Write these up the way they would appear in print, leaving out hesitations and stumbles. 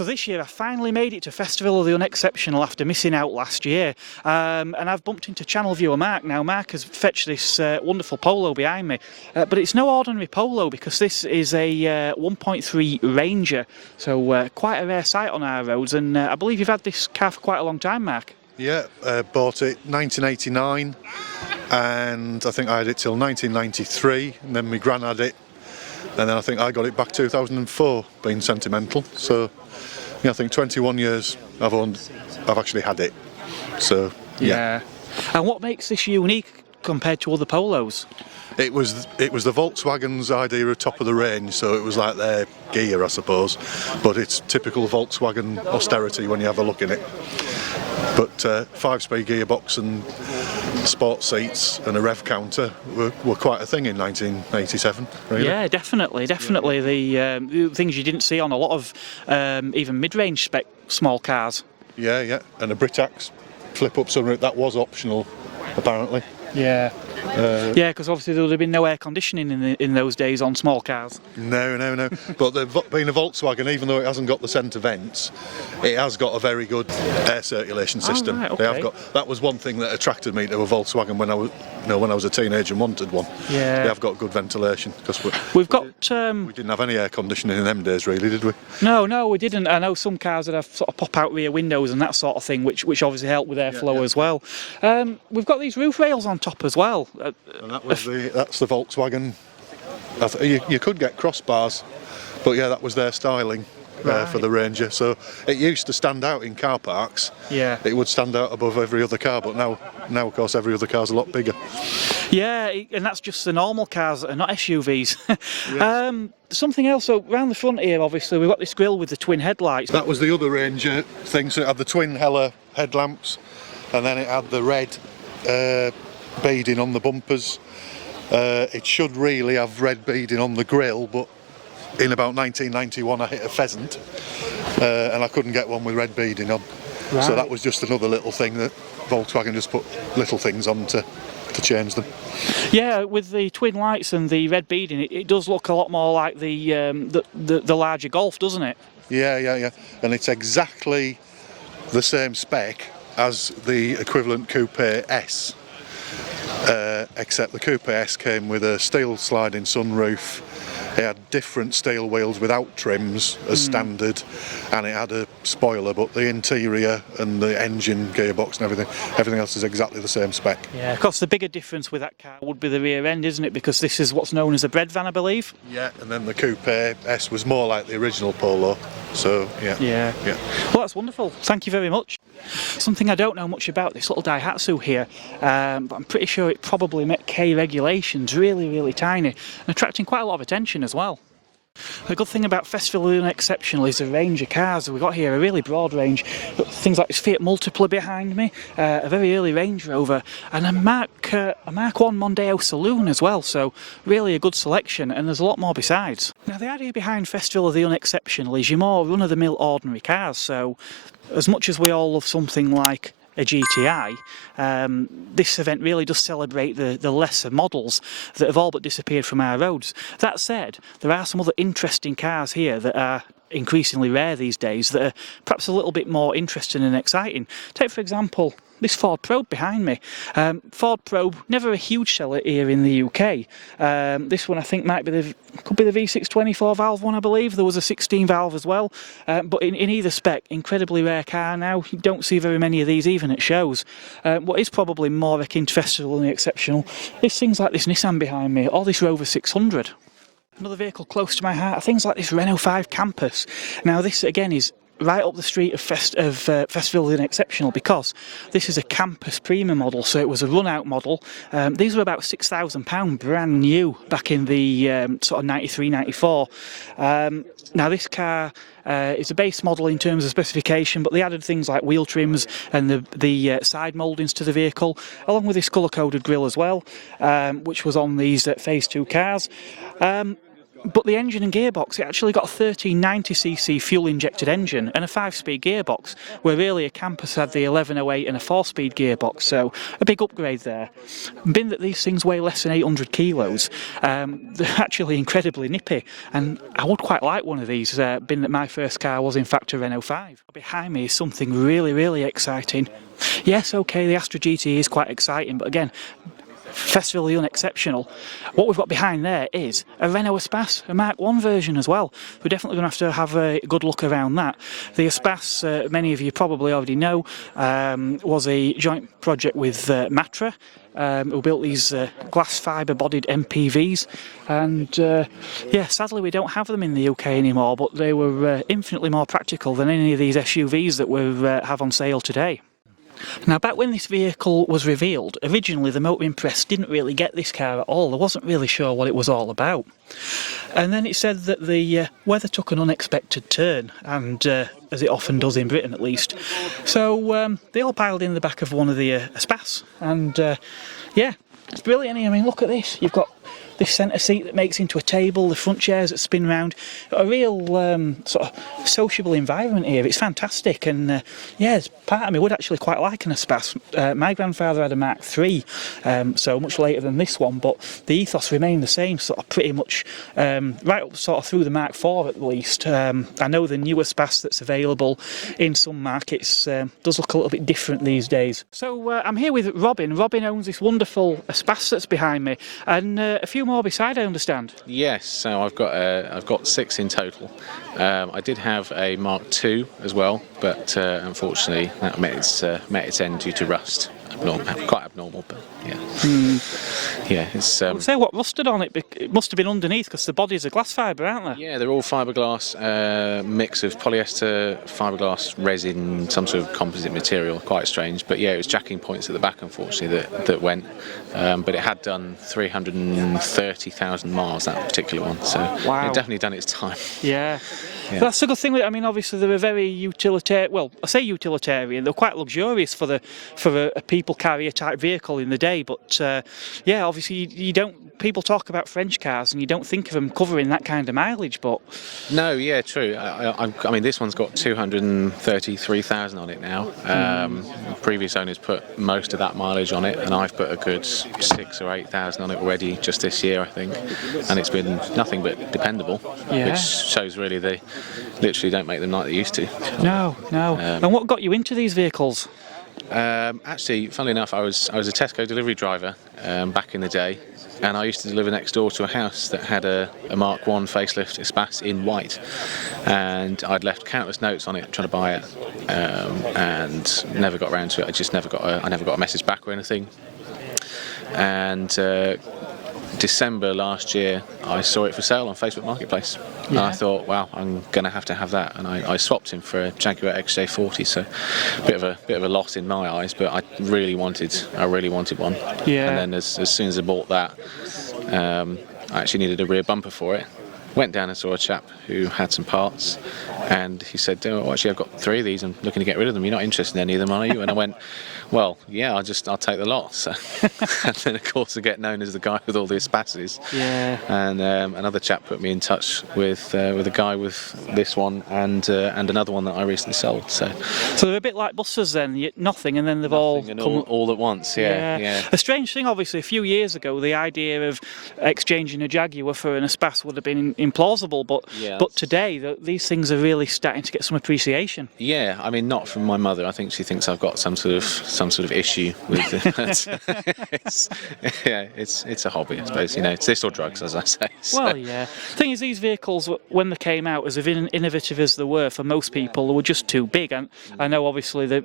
So this year I finally made it to Festival of the Unexceptional after missing out last year, and I've bumped into channel viewer Mark. Now Mark has fetched this wonderful Polo behind me, but it's no ordinary Polo because this is a 1.3 Ranger, so quite a rare sight on our roads, and I believe you've had this car for quite a long time, Mark. Yeah, bought it 1989, and I think I had it till 1993, and then my gran had it, and then I think I got it back 2004, being sentimental. So yeah, I think 21 years I've actually had it. So yeah. And what makes this unique compared to other Polos? It was the Volkswagen's idea of top of the range, so it was like their gear, I suppose. But it's typical Volkswagen austerity when you have a look in it. But 5-speed gearbox and sport seats and a rev counter were quite a thing in 1987, really. Yeah, definitely. The things you didn't see on a lot of even mid-range spec small cars. Yeah, and a Britax flip-up sunroof, that was optional, apparently. Yeah. Because obviously there would have been no air conditioning in those days on small cars. No. But being a Volkswagen, even though it hasn't got the centre vents, it has got a very good air circulation system. Oh, right, okay. They have got. That was one thing that attracted me to a Volkswagen when I was a teenager and wanted one. Yeah. They have got good ventilation because we didn't have any air conditioning in them days, really, did we? No, we didn't. I know some cars that have sort of pop-out rear windows and that sort of thing, which obviously help with airflow as well. We've got these roof rails on top as well. And that's the Volkswagen. You could get crossbars, but yeah, that was their styling for the Ranger. So it used to stand out in car parks. Yeah. It would stand out above every other car, but now of course every other car's a lot bigger. Yeah, and that's just the normal cars that are not SUVs. Yes. Something else, so around the front here, obviously, we've got this grille with the twin headlights. That was the other Ranger thing, so it had the twin Hella headlamps, and then it had the red beading on the bumpers. It should really have red beading on the grille, but in about 1991 I hit a pheasant and I couldn't get one with red beading on. Right. So that was just another little thing that Volkswagen just put little things on to change them. Yeah, with the twin lights and the red beading, it does look a lot more like the larger Golf, doesn't it? Yeah. And it's exactly the same spec as the equivalent Coupe S. Except the Coupe S came with a steel sliding sunroof. It had different steel wheels without trims as standard, and it had a spoiler, but the interior and the engine, gearbox and everything else is exactly the same spec. Yeah, of course the bigger difference with that car would be the rear end, isn't it? Because this is what's known as a bread van, I believe. Yeah, and then the Coupe S was more like the original Polo, so yeah. Well, that's wonderful. Thank you very much. Something I don't know much about, this little Daihatsu here, but I'm pretty sure it probably met K regulations, really tiny, and attracting quite a lot of attention as well. The good thing about Festival of the Unexceptional is the range of cars that we've got here, a really broad range. Things like this Fiat Multipla behind me, a very early Range Rover, and a Mark I Mondeo Saloon as well, so really a good selection, and there's a lot more besides. Now the idea behind Festival of the Unexceptional is your more run-of-the-mill ordinary cars, so as much as we all love something like a GTI, this event really does celebrate the lesser models that have all but disappeared from our roads. That said, there are some other interesting cars here that are increasingly rare these days that are perhaps a little bit more interesting and exciting. Take for example this Ford Probe behind me. Ford Probe, never a huge seller here in the UK. This one I think could be the V6 24 valve one, I believe. There was a 16 valve as well. But in either spec, incredibly rare car now. You don't see very many of these even at shows. What is probably more akin to Festival than Exceptional is things like this Nissan behind me, or this Rover 600. Another vehicle close to my heart are things like this Renault 5 Campus. Now this again is right up the street of Festival of the Unexceptional, because this is a Campus Prima model, so it was a run-out model. These were about £6,000 brand new back in the sort of 93, 94. Now this car is a base model in terms of specification, but they added things like wheel trims and the side mouldings to the vehicle, along with this colour-coded grille as well, which was on these Phase 2 cars. But the engine and gearbox, it actually got a 1390cc fuel-injected engine and a 5-speed gearbox, where really a Campus had the 1108 and a 4-speed gearbox, so a big upgrade there. Being that these things weigh less than 800 kilos, they're actually incredibly nippy, and I would quite like one of these, being that my first car was in fact a Renault 5. Behind me is something really, really exciting. Yes, okay, the Astra GT is quite exciting, but again, festivally unexceptional. What we've got behind there is a Renault Espace, a Mark 1 version as well. We're definitely going to have a good look around that. The Espace, many of you probably already know, was a joint project with Matra, who built these glass fibre bodied MPVs, and yeah, sadly we don't have them in the UK anymore, but they were infinitely more practical than any of these SUVs that we have on sale today. Now, back when this vehicle was revealed, originally the Motoring Press didn't really get this car at all. They wasn't really sure what it was all about. And then it said that the weather took an unexpected turn, and as it often does in Britain at least. So they all piled in the back of one of the Espace, and yeah, it's brilliant. I mean, look at this. You've got this centre seat that makes into a table, the front chairs that spin round. A real sort of sociable environment here. It's fantastic, and yeah, part of me would actually quite like an Espace. My grandfather had a Mark III, so much later than this one, but the ethos remained the same, sort of pretty much right up sort of through the Mark IV at least. I know the newer Espace that's available in some markets does look a little bit different these days. So I'm here with Robin. Robin owns this wonderful Espace that's behind me, and a few more beside, I understand. Yes, so I've got 6 in total. I did have a Mark II as well, but unfortunately that met its end due to rust. Quite abnormal, but yeah. Yeah, it's. I would say what rusted on it. It must have been underneath because the bodies are glass fibre, aren't they? Yeah, they're all fiberglass, mix of polyester, fiberglass, resin, some sort of composite material. Quite strange, but yeah, it was jacking points at the back, unfortunately, that went. But it had done 330,000 miles, that particular one, so wow. It definitely done its time. Yeah. Yeah. That's the good thing. I mean, obviously they were very utilitarian. Well, I say utilitarian. They're quite luxurious for a people carrier type vehicle in the day. But yeah, obviously you don't. People talk about French cars and you don't think of them covering that kind of mileage. But no, yeah, true. I mean, this one's got 233,000 on it now. Previous owners put most of that mileage on it, and I've put a good 6,000 or 8,000 on it already just this year, I think. And it's been nothing but dependable, which shows really they literally don't make them like they used to. No. And what got you into these vehicles? Actually, funnily enough, I was a Tesco delivery driver back in the day, and I used to deliver next door to a house that had a Mark I facelift Espace in white, and I'd left countless notes on it trying to buy it, and never got around to it. I never got a message back or anything. And December last year, I saw it for sale on Facebook Marketplace. And I thought, wow, I'm going to have that, and I swapped him for a Jaguar XJ40. So, bit of a loss in my eyes, but I really wanted one. Yeah. And then as soon as I bought that, I actually needed a rear bumper for it. Went down and saw a chap who had some parts, and he said, "Oh, actually, I've got 3 of these. I'm looking to get rid of them. You're not interested in any of them, are you?" And I went, "Well, yeah, I'll take the lot." So, and then of course I get known as the guy with all the Espaces. Yeah. And another chap put me in touch with a guy with this one and another one that I recently sold. So they're a bit like buses then, nothing, and then they've all come all at once. Yeah. A strange thing, obviously, a few years ago, the idea of exchanging a Jaguar for an Espace would have been implausible, but today these things are really starting to get some appreciation. Yeah, I mean, not from my mother. I think she thinks I've got some sort of issue with it. It's a hobby, I suppose. You know, it's this or drugs, as I say. So. Well, yeah. The thing is, these vehicles, when they came out, as innovative as they were, for most people, they were just too big. And I know, obviously, the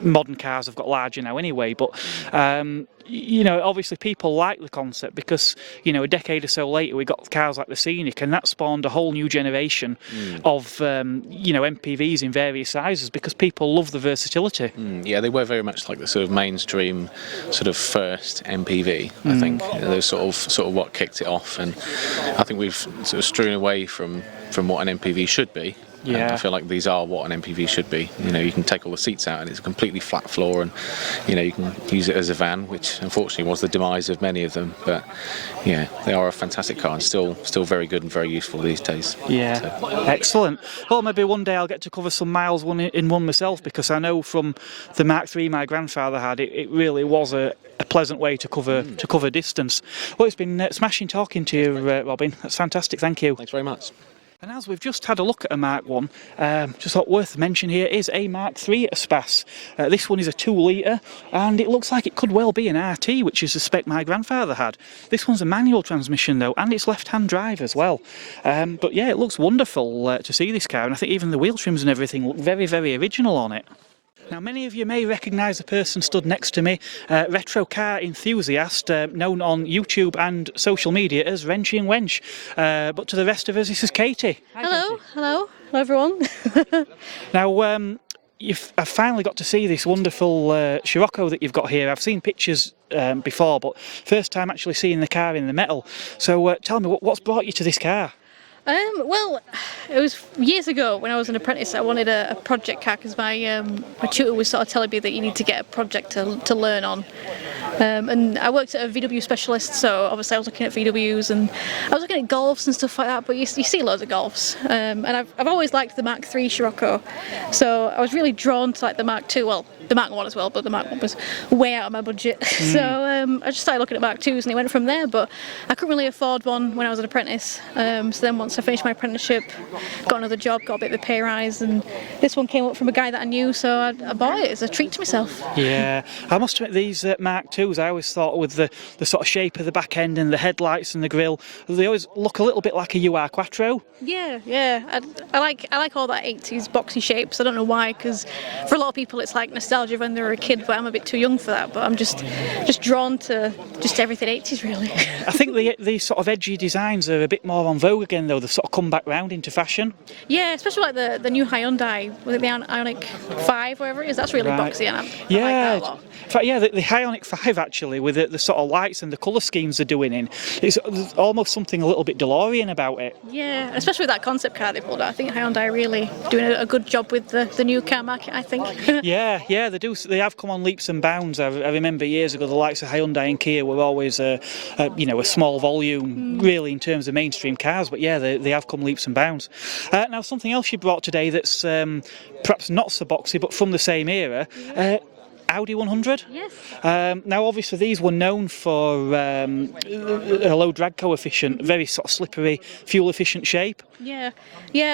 modern cars have got larger now anyway, but you know, obviously people like the concept because, you know, a decade or so later we got cars like the Scenic, and that spawned a whole new generation of you know, MPVs in various sizes because people love the versatility. Yeah, they were very much like the sort of mainstream sort of first MPV. I think they're sort of what kicked it off, and I think we've sort of strewn away from what an MPV should be. And Yeah. I feel like these are what an MPV should be. You know, you can take all the seats out and it's a completely flat floor, and you know, you can use it as a van, which unfortunately was the demise of many of them. But yeah, they are a fantastic car and still very good and very useful these days. Yeah, So, excellent. Well, maybe one day I'll get to cover some miles in one myself, because I know from the Mark III my grandfather had, it really was a pleasant way to cover distance. Well, it's been smashing talking to you, Robin. That's fantastic. Thank you. thanks very much. And as we've just had a look at a Mark 1, just thought worth mention here is a Mark III Espace. This one is a 2-litre, and it looks like it could well be an RT, which is the spec my grandfather had. This one's a manual transmission though, and it's left-hand drive as well. But yeah, it looks wonderful to see this car, and I think even the wheel trims and everything look very, very original on it. Now, many of you may recognise the person stood next to me, retro car enthusiast, known on YouTube and social media as Renchi and Wench. But to the rest of us, this is Katie. Hello everyone. Now, I've finally got to see this wonderful Scirocco that you've got here. I've seen pictures before, but first time actually seeing the car in the metal. So tell me, what's brought you to this car? Well, it was years ago when I was an apprentice. I wanted a project car because my tutor was sort of telling me that you need to get a project to learn on. And I worked at a VW specialist, so obviously I was looking at VWs and I was looking at Golfs and stuff like that, but you see loads of Golfs. And I've always liked the Mark III Scirocco, so I was really drawn to like the Mark II, well, the Mark 1 as well, but the Mark 1 was way out of my budget. So I just started looking at Mark IIs and it went from there, but I couldn't really afford one when I was an apprentice. So then once I finished my apprenticeship, got another job, got a bit of a pay rise, and this one came up from a guy that I knew, so I bought it as a treat to myself. Yeah, I must admit these Mark IIs, I always thought with the sort of shape of the back end and the headlights and the grille, they always look a little bit like a UR Quattro. Yeah. I like all that 80s boxy shapes. I don't know why, because for a lot of people it's like nostalgia when they were a kid, but I'm a bit too young for that. But I'm just drawn to just everything 80s really. I think the sort of edgy designs are a bit more on vogue again though. They've sort of come back round into fashion. Yeah, especially like the new Hyundai, was it the Ioniq 5, whatever it is? That's really Right. boxy, and I like that a lot. In fact, yeah, the Ioniq 5 actually, with the sort of lights and the colour schemes they're doing in, it's almost something a little bit DeLorean about it. Yeah, especially with that concept car they pulled out. I think Hyundai really doing a good job with the new car market, I think. Yeah, they do. They have come on leaps and bounds. I remember years ago the likes of Hyundai and Kia were always a small volume, really, in terms of mainstream cars. But yeah, they have come leaps and bounds. Now, something else you brought today that's perhaps not so boxy, but from the same era. Audi 100? Yes. Now, obviously, these were known for a low drag coefficient, very sort of slippery, fuel-efficient shape. Yeah,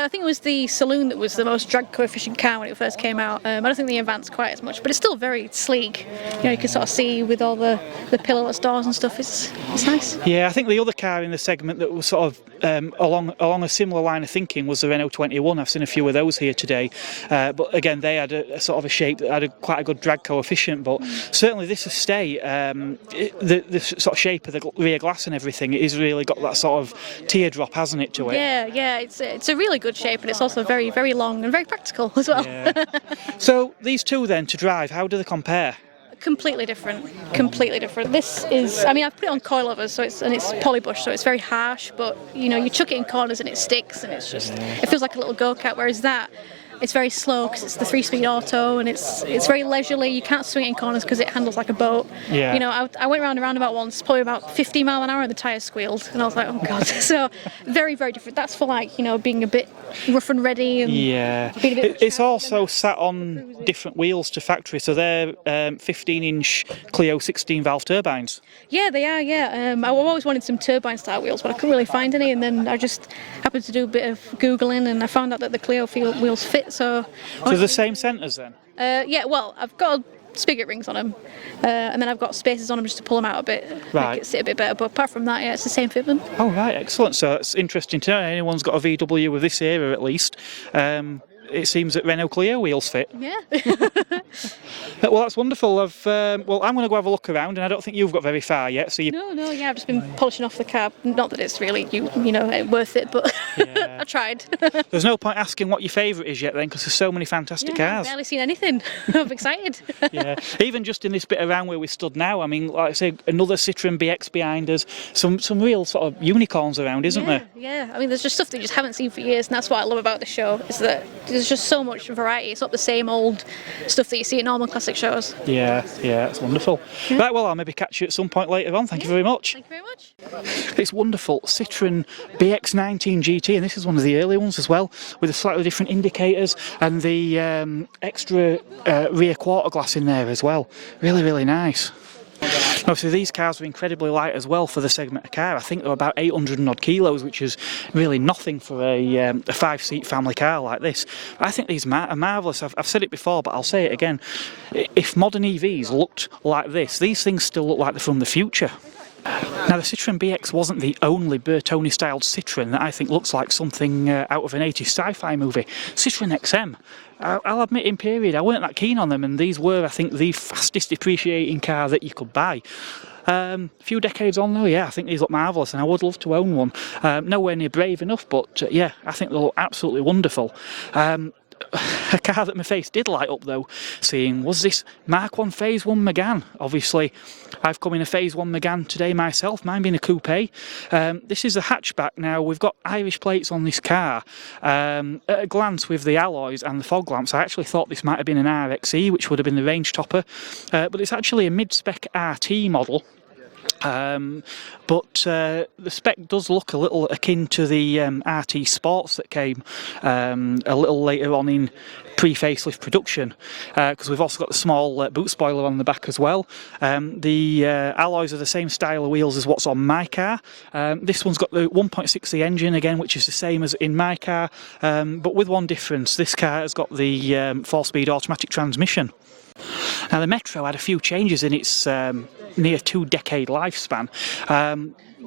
I think it was the Saloon that was the most drag coefficient car when it first came out. I don't think the Avant's quite as much, but it's still very sleek. You know, you can sort of see with all the pillarless doors and stuff. It's nice. Yeah, I think the other car in the segment that was sort of along a similar line of thinking was the Renault 21. I've seen a few of those here today, but again, they had a sort of a shape that had quite a good drag coefficient. But certainly this estate, the sort of shape of the rear glass and everything, it has really got that sort of teardrop, hasn't it, to it? Yeah, it's a really good shape, and it's also very, very long and very practical as well. Yeah. So these two then to drive, how do they compare? Completely different. This is, I mean, I've put it on coilovers, so it's polybush, so it's very harsh, but you know, you chuck it in corners and it sticks, and it's just, it feels like a little go-kart, whereas that, it's very slow because it's the 3-speed auto, and it's very leisurely. You can't swing it in corners because it handles like a boat. Yeah. You know, I went round a roundabout once, probably about 50 mile an hour, and the tyres squealed, and I was like, oh god. So very, very different. That's for like, you know, being a bit rough and ready. And yeah. being a bit It's also sat on different wheels to factory, so they're 15-inch Clio 16-valve turbines. Yeah, they are, yeah. I've always wanted some turbine-style wheels, but I couldn't really find any, and then I just happened to do a bit of Googling, and I found out that the Clio wheels fit, so The same centres then? yeah, well, I've got spigot rings on them, and then I've got spaces on them just to pull them out a bit, Right. make it sit a bit better, but apart from that, yeah, it's the same fitment. Oh, right, excellent. So it's interesting to know anyone's got a VW with this era at least. it seems that Renault Clio wheels fit. Yeah. Well, that's wonderful. Well, I'm going to go have a look around, and I don't think you've got very far yet. So you. No, yeah, I've just been polishing off the car. Not that it's really, worth it, but Yeah. I tried. There's no point asking what your favourite is yet, then, because there's so many fantastic I've cars. barely seen anything. I'm excited. Yeah, even just in this bit around where we stood now, I mean, like I say, another Citroen BX behind us, some real sort of unicorns around, isn't there? Yeah, I mean, there's just stuff that you just haven't seen for years, and that's what I love about the show, is that there's just so much variety. It's not the same old stuff that you see at normal classic shows. Yeah, it's wonderful. Yeah. Right, well, I'll maybe catch you at some point later on. Thank you very much. Thank you very much. It's wonderful. Citroen BX19 GT, and this is one of the early ones as well, with the slightly different indicators and the extra rear quarter glass in there as well. Really, really nice. Obviously, these cars are incredibly light as well for the segment of car. I think they're about 800 and odd kilos, which is really nothing for a 5-seat family car like this. I think these are marvellous. I've said it before, but I'll say it again. If modern EVs looked like this, these things still look like they're from the future. Now, the Citroen BX wasn't the only Bertone-styled Citroen that I think looks like something out of an 80s sci-fi movie. Citroen XM. I'll admit, in period, I weren't that keen on them, and these were, I think, the fastest depreciating car that you could buy. A few decades on though, yeah, I think these look marvellous, and I would love to own one. Nowhere near brave enough, but yeah, I think they look absolutely wonderful. A car that my face did light up though, seeing, was this Mark 1 Phase 1 Megane. Obviously, I've come in a Phase 1 Megane today myself, mine being a coupe. This is a hatchback. Now, we've got Irish plates on this car. At a glance with the alloys and the fog lamps, I actually thought this might have been an RXE, which would have been the range topper, but it's actually a mid-spec RT model. But the spec does look a little akin to the RT Sports that came a little later on in pre-facelift production, because we've also got the small boot spoiler on the back as well. The alloys are the same style of wheels as what's on my car. This one's got the 1.6 engine again, which is the same as in my car, but with one difference. This car has got the 4-speed automatic transmission. Now, the Metro had a few changes in its near 2-decade lifespan.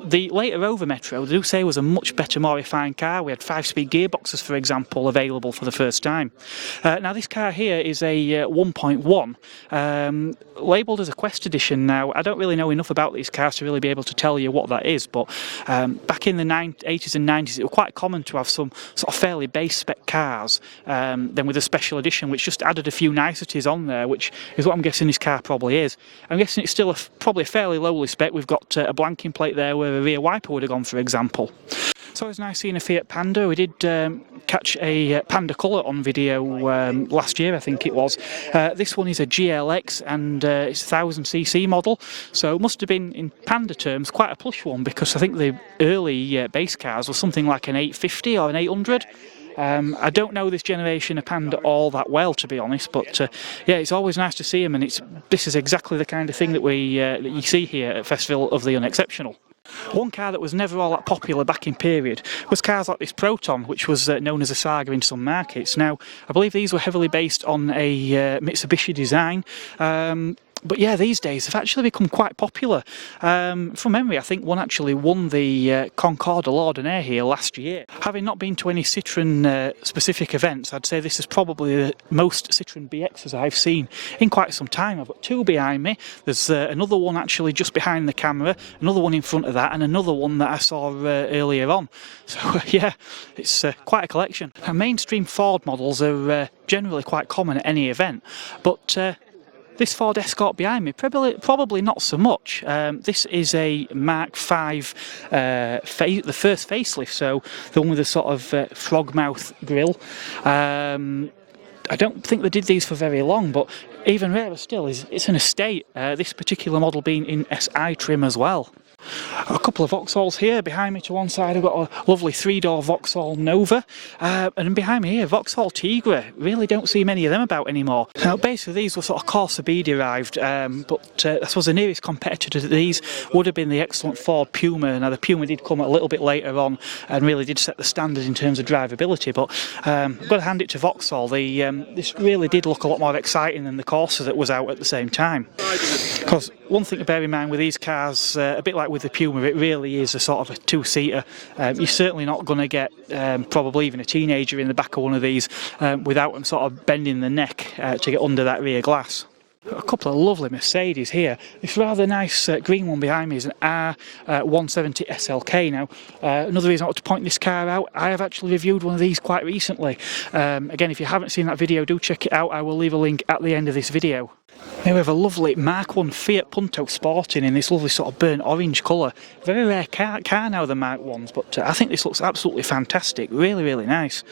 The later Rover Metro, they do say, was a much better, more refined car. We had 5-speed gearboxes, for example, available for the first time. Now, this car here is a 1.1, labelled as a Quest Edition. Now, I don't really know enough about these cars to really be able to tell you what that is, but back in the 80s and 90s, it was quite common to have some sort of fairly base spec cars, then with a special edition, which just added a few niceties on there, which is what I'm guessing this car probably is. I'm guessing it's still probably a fairly lowly spec. We've got a blanking plate there where a rear wiper would have gone, for example. So it was nice seeing a Fiat Panda. We did catch a Panda colour on video last year, I think it was. This one is a GLX, and it's a 1000cc model, so it must have been, in Panda terms, quite a plush one, because I think the early base cars were something like an 850 or an 800. I don't know this generation of Panda all that well, to be honest, but yeah, it's always nice to see them, and this is exactly the kind of thing that you see here at Festival of the Unexceptional. One car that was never all that popular back in period was cars like this Proton, which was known as a Saga in some markets. Now, I believe these were heavily based on a Mitsubishi design. But yeah, these days they've actually become quite popular. From memory, I think one actually won the Concourse de l'Ordinaire here last year. Having not been to any Citroen specific events, I'd say this is probably the most Citroen BXs I've seen in quite some time. I've got two behind me. There's another one actually just behind the camera, another one in front of that, and another one that I saw earlier on. So yeah, it's quite a collection. Now, mainstream Ford models are generally quite common at any event, but this Ford Escort behind me, probably not so much. This is a Mark V, the first facelift, so the one with the sort of frog mouth grille. I don't think they did these for very long, but even rarer still, it's an estate. This particular model being in SI trim as well. A couple of Vauxhalls here. Behind me to one side I've got a lovely 3-door Vauxhall Nova, and behind me here Vauxhall Tigra. Really don't see many of them about anymore. Now basically these were sort of Corsa B derived, but I suppose the nearest competitor to these would have been the excellent Ford Puma. Now the Puma did come a little bit later on and really did set the standard in terms of drivability, but I've got to hand it to Vauxhall. This really did look a lot more exciting than the Corsa that was out at the same time. Because one thing to bear in mind with these cars, a bit like with the Puma, it really is a sort of a two-seater. You're certainly not going to get probably even a teenager in the back of one of these without them sort of bending the neck to get under that rear glass. A couple of lovely Mercedes here. This rather nice green one behind me is an R170 SLK. Now, another reason I want to point this car out, I have actually reviewed one of these quite recently. Again, if you haven't seen that video, do check it out. I will leave a link at the end of this video. Now we have a lovely Mark 1 Fiat Punto Sporting in this lovely sort of burnt orange colour. Very rare car now, the Mark 1s, but I think this looks absolutely fantastic. Really, really nice.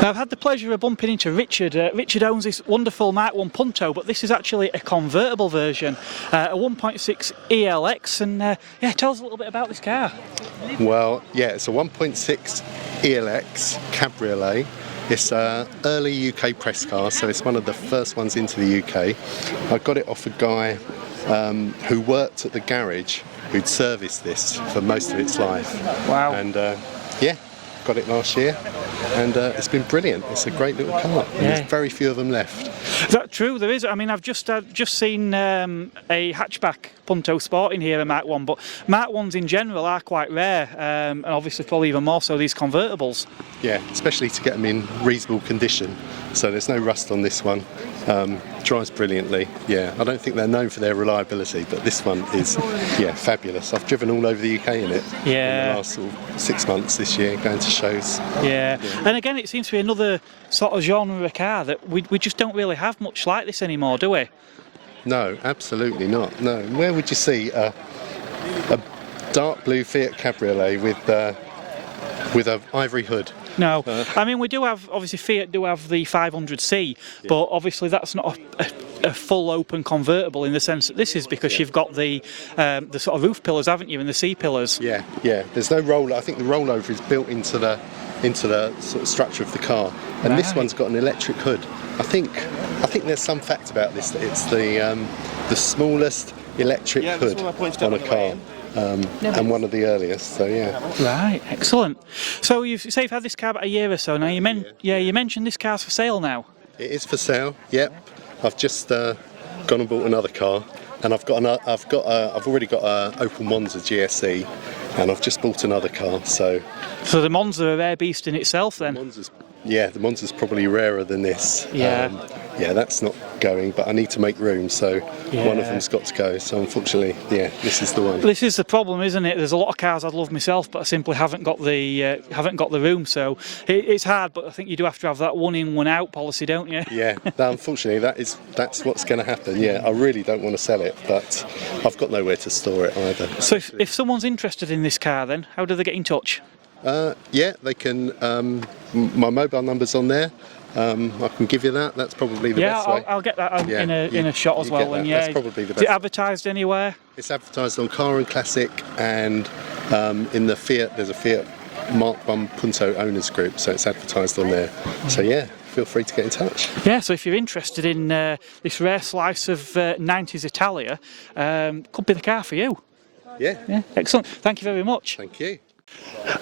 Now, I've had the pleasure of bumping into Richard. Richard owns this wonderful Mark 1 Punto, but this is actually a convertible version, a 1.6 ELX, and yeah, tell us a little bit about this car. Well, yeah, it's a 1.6 ELX Cabriolet. It's an early UK press car, so it's one of the first ones into the UK. I got it off a guy who worked at the garage who'd serviced this for most of its life. Wow. And yeah, got it last year, and it's been brilliant. It's a great little car, and there's very few of them left. Is that true? There is. I mean, I've just seen a hatchback Punto Sport in here, a Mark 1, but Mark 1s in general are quite rare, and obviously probably even more so these convertibles. Yeah, especially to get them in reasonable condition. So there's no rust on this one. Drives brilliantly. Yeah, I don't think they're known for their reliability, but this one is, yeah, fabulous. I've driven all over the UK in it in the last sort of 6 months this year, going to shows. Yeah, and again, it seems to be another sort of genre of car that we just don't really have much like this anymore, do we? No, absolutely not. No. Where would you see a dark blue Fiat Cabriolet with an ivory hood? No, I mean, we do have, obviously Fiat do have the 500C, but obviously that's not a full open convertible in the sense that this is, because you've got the sort of roof pillars, haven't you, and the C pillars. Yeah, yeah. There's no roller. I think the rollover is built into the sort of structure of the car, and this one's got an electric hood. I think there's some fact about this, that it's the smallest electric hood on a car. And one of the earliest, so yeah. Right, excellent. So you've had this car about a year or so now. You mentioned this car's for sale now. It is for sale. Yep. I've just gone and bought another car, and I've already got a Opel Monza GSE, and I've just bought another car. So the Monza are a rare beast in itself, then. The Monza's probably rarer than this. Yeah. Yeah, that's not going, but I need to make room, so one of them's got to go. So unfortunately, yeah, this is the one. This is the problem, isn't it? There's a lot of cars I'd love myself, but I simply haven't got the room. So it's hard, but I think you do have to have that one in, one out policy, don't you? Yeah, unfortunately, that's what's going to happen. Yeah, I really don't want to sell it, but I've got nowhere to store it either. So if someone's interested in this car, then how do they get in touch? Yeah, they can. My mobile number's on there. I can give you that. That's probably the best way. Yeah, I'll get that in a shot as well. And that's probably the best. Is it advertised anywhere? It's advertised on Car and Classic, and in the Fiat, there's a Fiat Mark 1 Punto owners group, so it's advertised on there. So yeah, feel free to get in touch. Yeah, so if you're interested in this rare slice of 90s Italia, could be the car for you. Yeah. Excellent. Thank you very much. Thank you.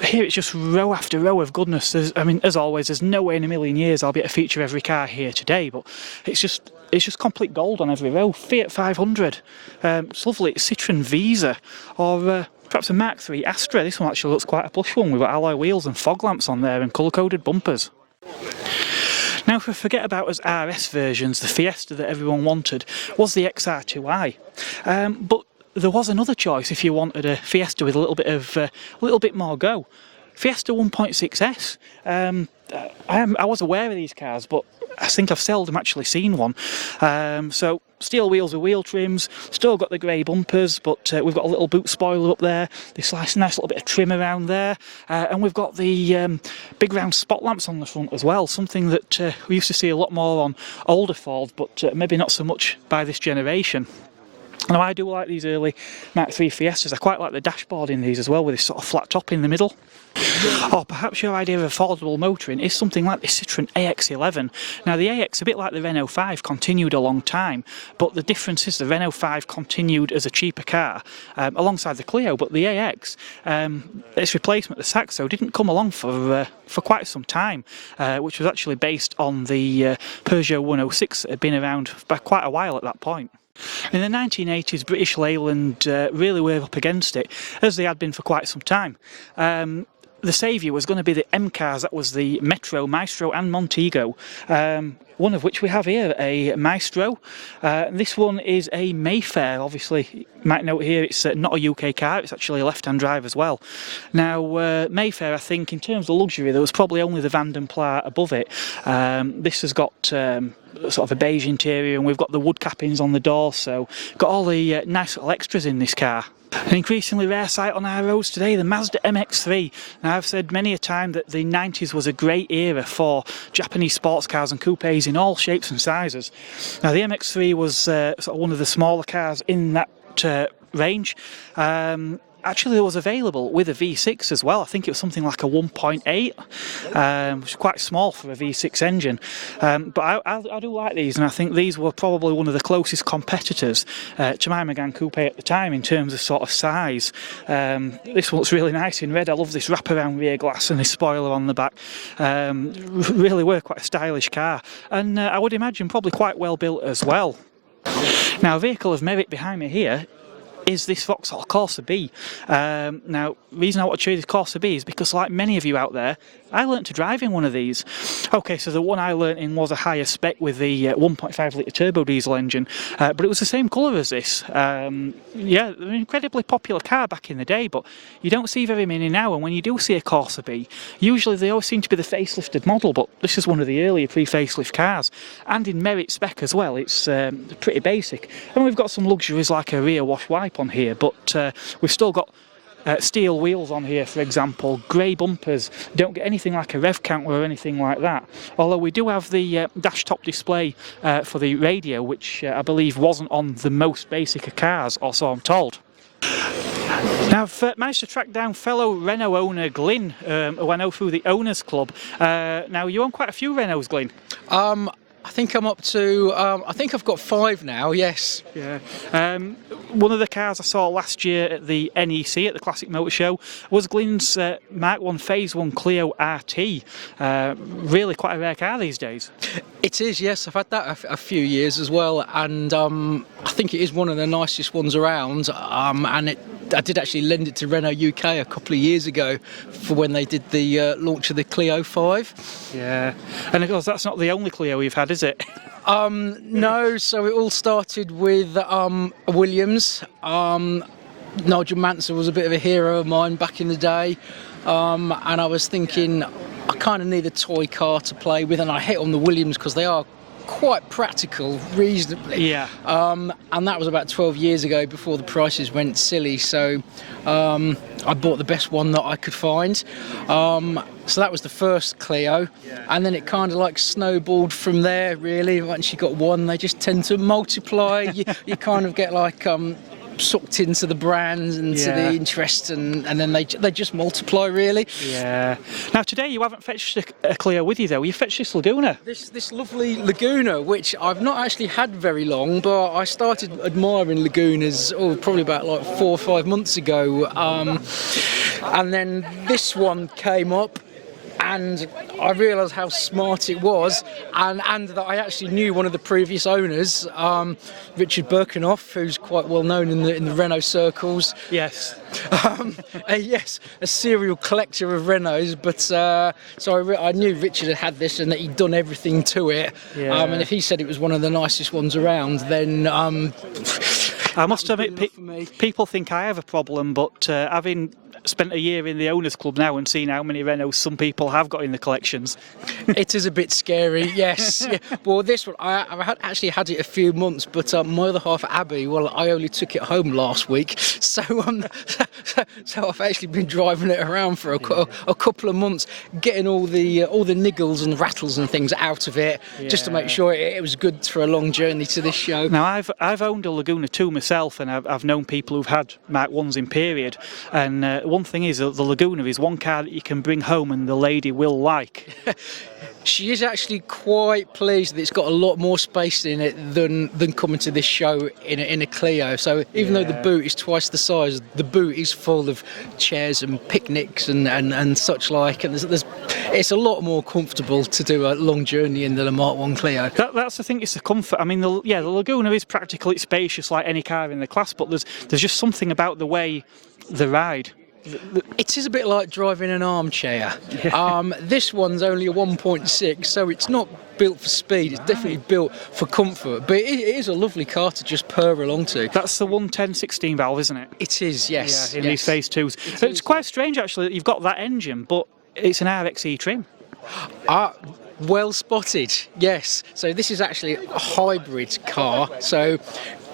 Here it's just row after row of goodness. I mean, as always, there's no way in a million years I'll be able to feature every car here today, but it's just complete gold on every row. Fiat 500, it's lovely. Citroen Visa, or perhaps a Mark III Astra. This one actually looks quite a plush one. We've got alloy wheels and fog lamps on there and colour-coded bumpers. Now, if we forget about as RS versions, the Fiesta that everyone wanted was the XR2i, but there was another choice if you wanted a Fiesta with a little bit more go. Fiesta 1.6S. I was aware of these cars, but I think I've seldom actually seen one. So steel wheels with wheel trims, still got the grey bumpers, but we've got a little boot spoiler up there. This nice little bit of trim around there, and we've got the big round spot lamps on the front as well. Something that we used to see a lot more on older Ford, but maybe not so much by this generation. Now, I do like these early Mark III Fiestas. I quite like the dashboard in these as well, with this sort of flat top in the middle. Or perhaps your idea of affordable motoring is something like the Citroen AX11. Now, the AX, a bit like the Renault 5, continued a long time, but the difference is the Renault 5 continued as a cheaper car alongside the Clio, but the AX, its replacement, the Saxo, didn't come along for quite some time, which was actually based on the Peugeot 106 that had been around for quite a while at that point. In the 1980s, British Leyland really were up against it, as they had been for quite some time. The saviour was going to be the M cars. That was the Metro, Maestro and Montego, one of which we have here, a Maestro. This one is a Mayfair. Obviously, you might note here it's not a UK car, it's actually a left-hand drive as well. Now, Mayfair, I think, in terms of luxury, there was probably only the Van den Pla above it. This has got sort of a beige interior, and we've got the wood cappings on the door, so got all the nice little extras in this car. An increasingly rare sight on our roads today, the Mazda MX-3. Now, I've said many a time that the 90s was a great era for Japanese sports cars and coupes in all shapes and sizes. Now, the MX-3 was sort of one of the smaller cars in that range. Actually, it was available with a V6 as well. I think it was something like a 1.8, which is quite small for a V6 engine. But I do like these, and I think these were probably one of the closest competitors to my Megane Coupe at the time in terms of sort of size. This one looks really nice in red. I love this wraparound rear glass and this spoiler on the back. Really were quite a stylish car, and I would imagine probably quite well built as well. Now, a vehicle of merit behind me here is this Vauxhall Corsa B. Now, the reason I want to choose this Corsa B is because, like many of you out there, I learnt to drive in one of these. Okay, so the one I learnt in was a higher spec with the 1.5 litre turbo diesel engine, but it was the same colour as this. Yeah, an incredibly popular car back in the day, but you don't see very many now, and when you do see a Corsa B, usually they always seem to be the facelifted model, but this is one of the earlier pre-facelift cars, and in merit spec as well. It's pretty basic, and we've got some luxuries like a rear wash wipe on here, but we've still got steel wheels on here, for example, grey bumpers. Don't get anything like a rev counter or anything like that, although we do have the dash top display for the radio, which I believe wasn't on the most basic of cars, or so I'm told. Now, I've managed to track down fellow Renault owner Glyn, who I know through the Owners Club. Now, you own quite a few Renaults, Glyn. I think I'm up to, I think I've got 5 now, yes. Yeah. One of the cars I saw last year at the NEC, at the Classic Motor Show, was Glyn's Mark 1 Phase 1 Clio RT. Really quite a rare car these days. It is, yes. I've had that a few years as well, and I think it is one of the nicest ones around, and I did actually lend it to Renault UK a couple of years ago for when they did the launch of the Clio 5. Yeah, and of course that's not the only Clio we've had, is it? No, so it all started with Williams. Nigel Mansell was a bit of a hero of mine back in the day, and I was thinking I kind of need a toy car to play with, and I hit on the Williams because they are quite practical, reasonably. Yeah. And that was about 12 years ago, before the prices went silly, so I bought the best one that I could find. So that was the first Clio, and then it kind of like snowballed from there, really. Once you got one, they just tend to multiply. You kind of get like sucked into the brand and to the interest, and then they just multiply, really. Yeah. Now, today you haven't fetched a Clio with you, though. You fetched this Laguna. This lovely Laguna, which I've not actually had very long, but I started admiring Lagunas probably about like 4 or 5 months ago, and then this one came up, and I realised how smart it was, and that I actually knew one of the previous owners, Richard Birkenhoff, who's quite well known in the Renault circles. Yes. Yes, a serial collector of Renaults, but so I knew Richard had this and that he'd done everything to it. Yeah. And if he said it was one of the nicest ones around, then I must admit, people think I have a problem, but having spent a year in the Owners Club now and seen how many Renaults some people have got in the collections. It is a bit scary, yes. Yeah. Well, this one, I actually had it a few months, but my other half, Abby, well, I only took it home last week, so I've actually been driving it around for a couple of months, getting all the niggles and rattles and things out of it, just to make sure it was good for a long journey to this show. Now, I've owned a Laguna 2 myself, and I've known people who've had Mark 1s in period, and one thing is that the Laguna is one car that you can bring home and the lady will like. She is actually quite pleased that it's got a lot more space in it than coming to this show in a Clio. So even though the boot is twice the size, the boot is full of chairs and picnics and such like. And it's a lot more comfortable to do a long journey in than a Mark 1 Clio. That's the thing, it's the comfort. I mean, the Laguna is practically spacious like any car in the class, but there's just something about the way the ride. It is a bit like driving an armchair. This one's only a 1.6, so it's not built for speed. It's definitely built for comfort, but it is a lovely car to just purr along to. That's the 110 16 valve, isn't it? It is, yes. Yeah, in these phase twos. It's quite strange actually that you've got that engine, but it's an RXE trim. Well spotted, yes. So this is actually a hybrid car. So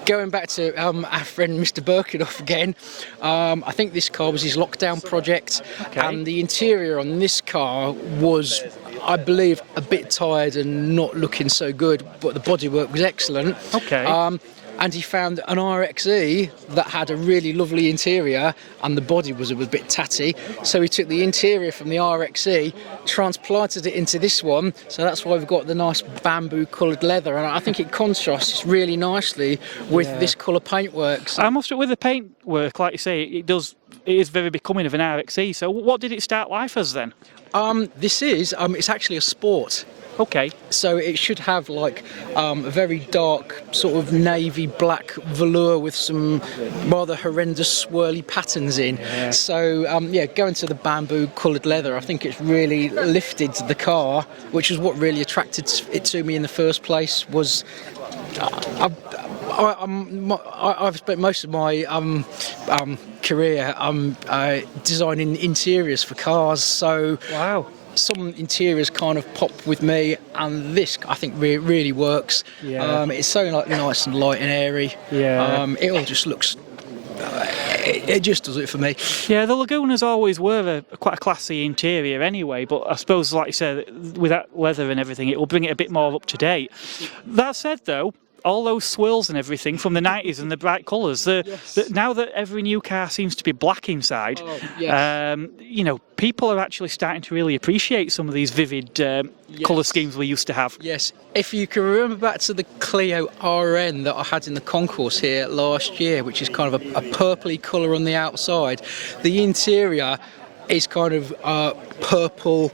going back to our friend Mr. Birkenhoff again, I think this car was his lockdown project, and the interior on this car was, I believe, a bit tired and not looking so good, but the bodywork was excellent. And he found an RXE that had a really lovely interior and the body was a bit tatty, so he took the interior from the RXE, transplanted it into this one, so that's why we've got the nice bamboo coloured leather, and I think it contrasts really nicely with this colour paintwork. I must admit, with the paintwork, like you say, it is very becoming of an RXE. So what did it start life as then? This is, it's actually a sport. Okay. So it should have like a very dark sort of navy black velour with some rather horrendous swirly patterns in. So going to the bamboo coloured leather, I think it's really lifted the car, which is what really attracted it to me in the first place. Was I've spent most of my career designing interiors for cars, so some interiors kind of pop with me, and this I think really works. It's so nice and light and airy. It all just looks, it just does it for me. Yeah, the Lagunas always were quite a classy interior anyway, but I suppose, like you said, with that leather and everything, it will bring it a bit more up to date. That said though, all those swirls and everything from the 90s and the bright colours, now that every new car seems to be black inside, you know, people are actually starting to really appreciate some of these vivid colour schemes we used to have. Yes, if you can remember back to the Clio RN that I had in the Concourse here last year, which is kind of a purpley colour on the outside, the interior is kind of purple,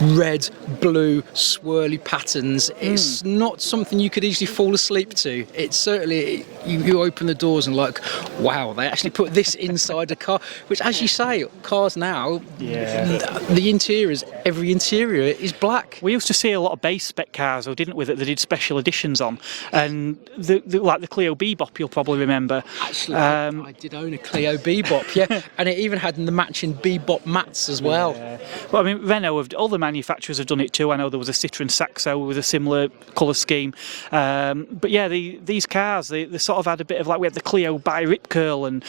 red, blue, swirly patterns. It's not something you could easily fall asleep to. It's certainly, you open the doors and like, wow, they actually put this inside a car, which, as you say, cars now, the interiors, every interior is black. We used to see a lot of base spec cars, or didn't we, that they did special editions on, and like the Clio Bebop, you'll probably remember. Actually, I did own a Clio Bebop, and it even had the matching Bebop mats as well. Well, I mean, Renault, all the manufacturers have done it too. I know there was a Citroen Saxo with a similar colour scheme, but yeah, these cars, they sort of had a bit of, like, we had the Clio by Rip Curl, and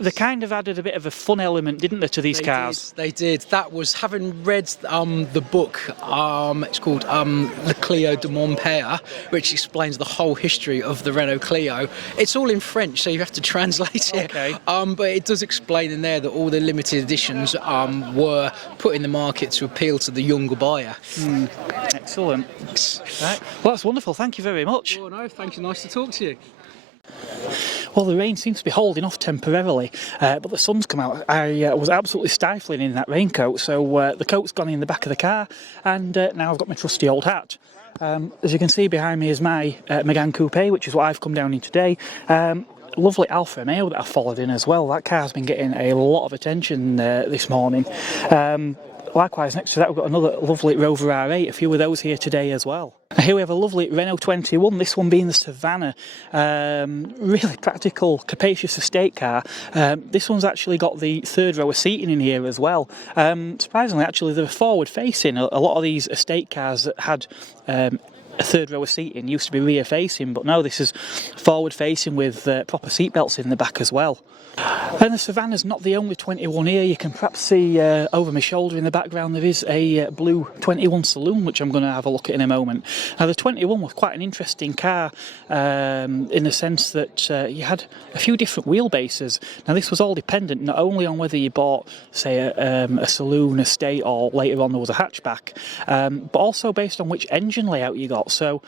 they kind of added a bit of a fun element, didn't they, to these cars? They did. That was, having read the book, it's called Le Clio de Mon Père, which explains the whole history of the Renault Clio. It's all in French, so you have to translate it. But it does explain in there that all the limited editions were put in the market to appeal to the younger buyer. Excellent. Right. Well, that's wonderful. Thank you very much. Oh no, thank you. Nice to talk to you. Well, the rain seems to be holding off temporarily, but the sun's come out. I was absolutely stifling in that raincoat, so the coat's gone in the back of the car, and now I've got my trusty old hat. As you can see behind me is my Megane Coupe, which is what I've come down in today. Lovely Alfa Romeo that I've followed in as well. That car's been getting a lot of attention this morning. Likewise, next to that we've got another lovely Rover R8, a few of those here today as well. Here we have a lovely Renault 21, this one being the Savannah. Really practical, capacious estate car. This one's actually got the third row of seating in here as well. Surprisingly, actually, they're forward facing. A lot of these estate cars that had a third row of seating used to be rear facing, but no, this is forward facing with proper seat belts in the back as well. And the Savannah's not the only 21 here. You can perhaps see over my shoulder in the background there is a blue 21 Saloon, which I'm going to have a look at in a moment. Now, the 21 was quite an interesting car in the sense that you had a few different wheelbases. Now, this was all dependent not only on whether you bought, say, a Saloon, estate, or later on there was a hatchback, but also based on which engine layout you got. got. So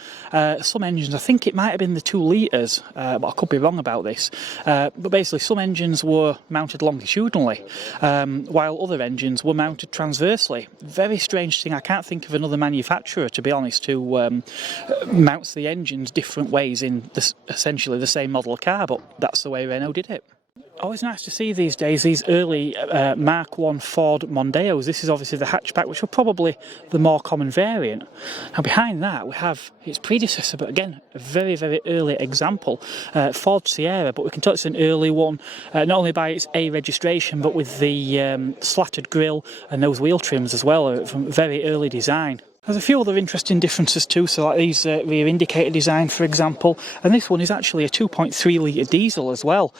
some engines, I think it might have been the 2 litres, but I could be wrong about this. But basically some engines were mounted longitudinally, while other engines were mounted transversely. Very strange thing. I can't think of another manufacturer, to be honest, who mounts the engines different ways in essentially the same model car, but that's the way Renault did it. Always nice to see these days these early Mark I Ford Mondeos. This is obviously the hatchback, which were probably the more common variant. Now behind that we have its predecessor, but again a very, very early example, Ford Sierra, but we can tell it's an early one, not only by its A registration, but with the slatted grille and those wheel trims as well, from very early design. There's a few other interesting differences too, so like these rear indicator design, for example, and this one is actually a 2.3 litre diesel as well.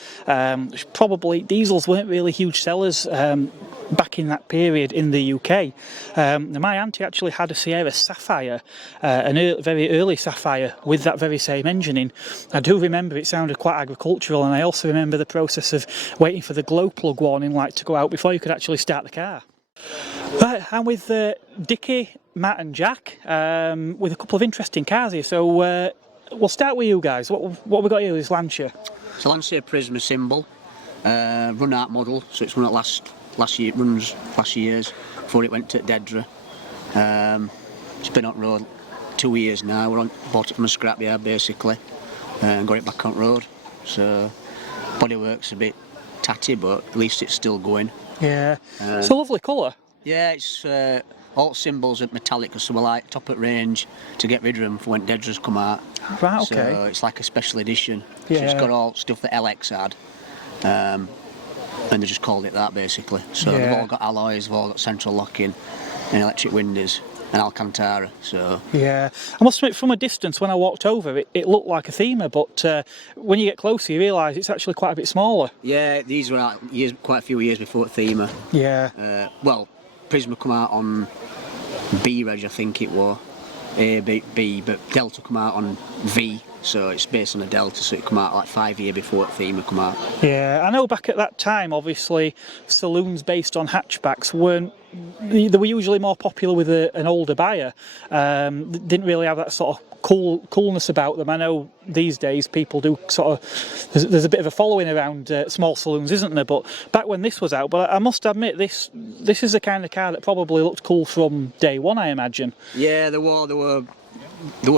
Probably diesels weren't really huge sellers back in that period in the UK. My auntie actually had a Sierra Sapphire, very early Sapphire, with that very same engine in. I do remember it sounded quite agricultural, and I also remember the process of waiting for the glow plug warning light to go out before you could actually start the car. Right, I'm with Dickie, Matt and Jack with a couple of interesting cars here, so we'll start with you guys. What have we got here? This Lancia. It's a Lancia Prisma symbol, run out model, so it's run at last year's before it went to Dedra. It's been on road 2 years now. Bought it from a scrapyard basically and got it back on road. So bodywork's a bit tatty, but at least it's still going. Yeah, it's a lovely colour. Yeah, it's all symbols are metallic, so we're like top at range to get rid of them for when Dedra's come out. Right, okay. So it's like a special edition. Yeah. So it's got all stuff that LX had, and they just called it that basically. So they've all got alloys, they've all got central locking, and electric windows, and Alcantara. So yeah, I must admit, from a distance when I walked over, it looked like a Thema, but when you get closer, you realise it's actually quite a bit smaller. yeah, these were out quite a few years before Thema. Yeah. Well, Prisma come out on B reg, I think it was. A, B, but Delta come out on V, so it's based on a Delta, so it come out like 5 years before Thema come out. Yeah, I know back at that time, obviously, saloons based on hatchbacks they were usually more popular with an older buyer. Didn't really have that sort of coolness about them. I know these days people do sort of, there's a bit of a following around small saloons, isn't there? But back when this was out, but I must admit, this is the kind of car that probably looked cool from day one, I imagine. Yeah, they were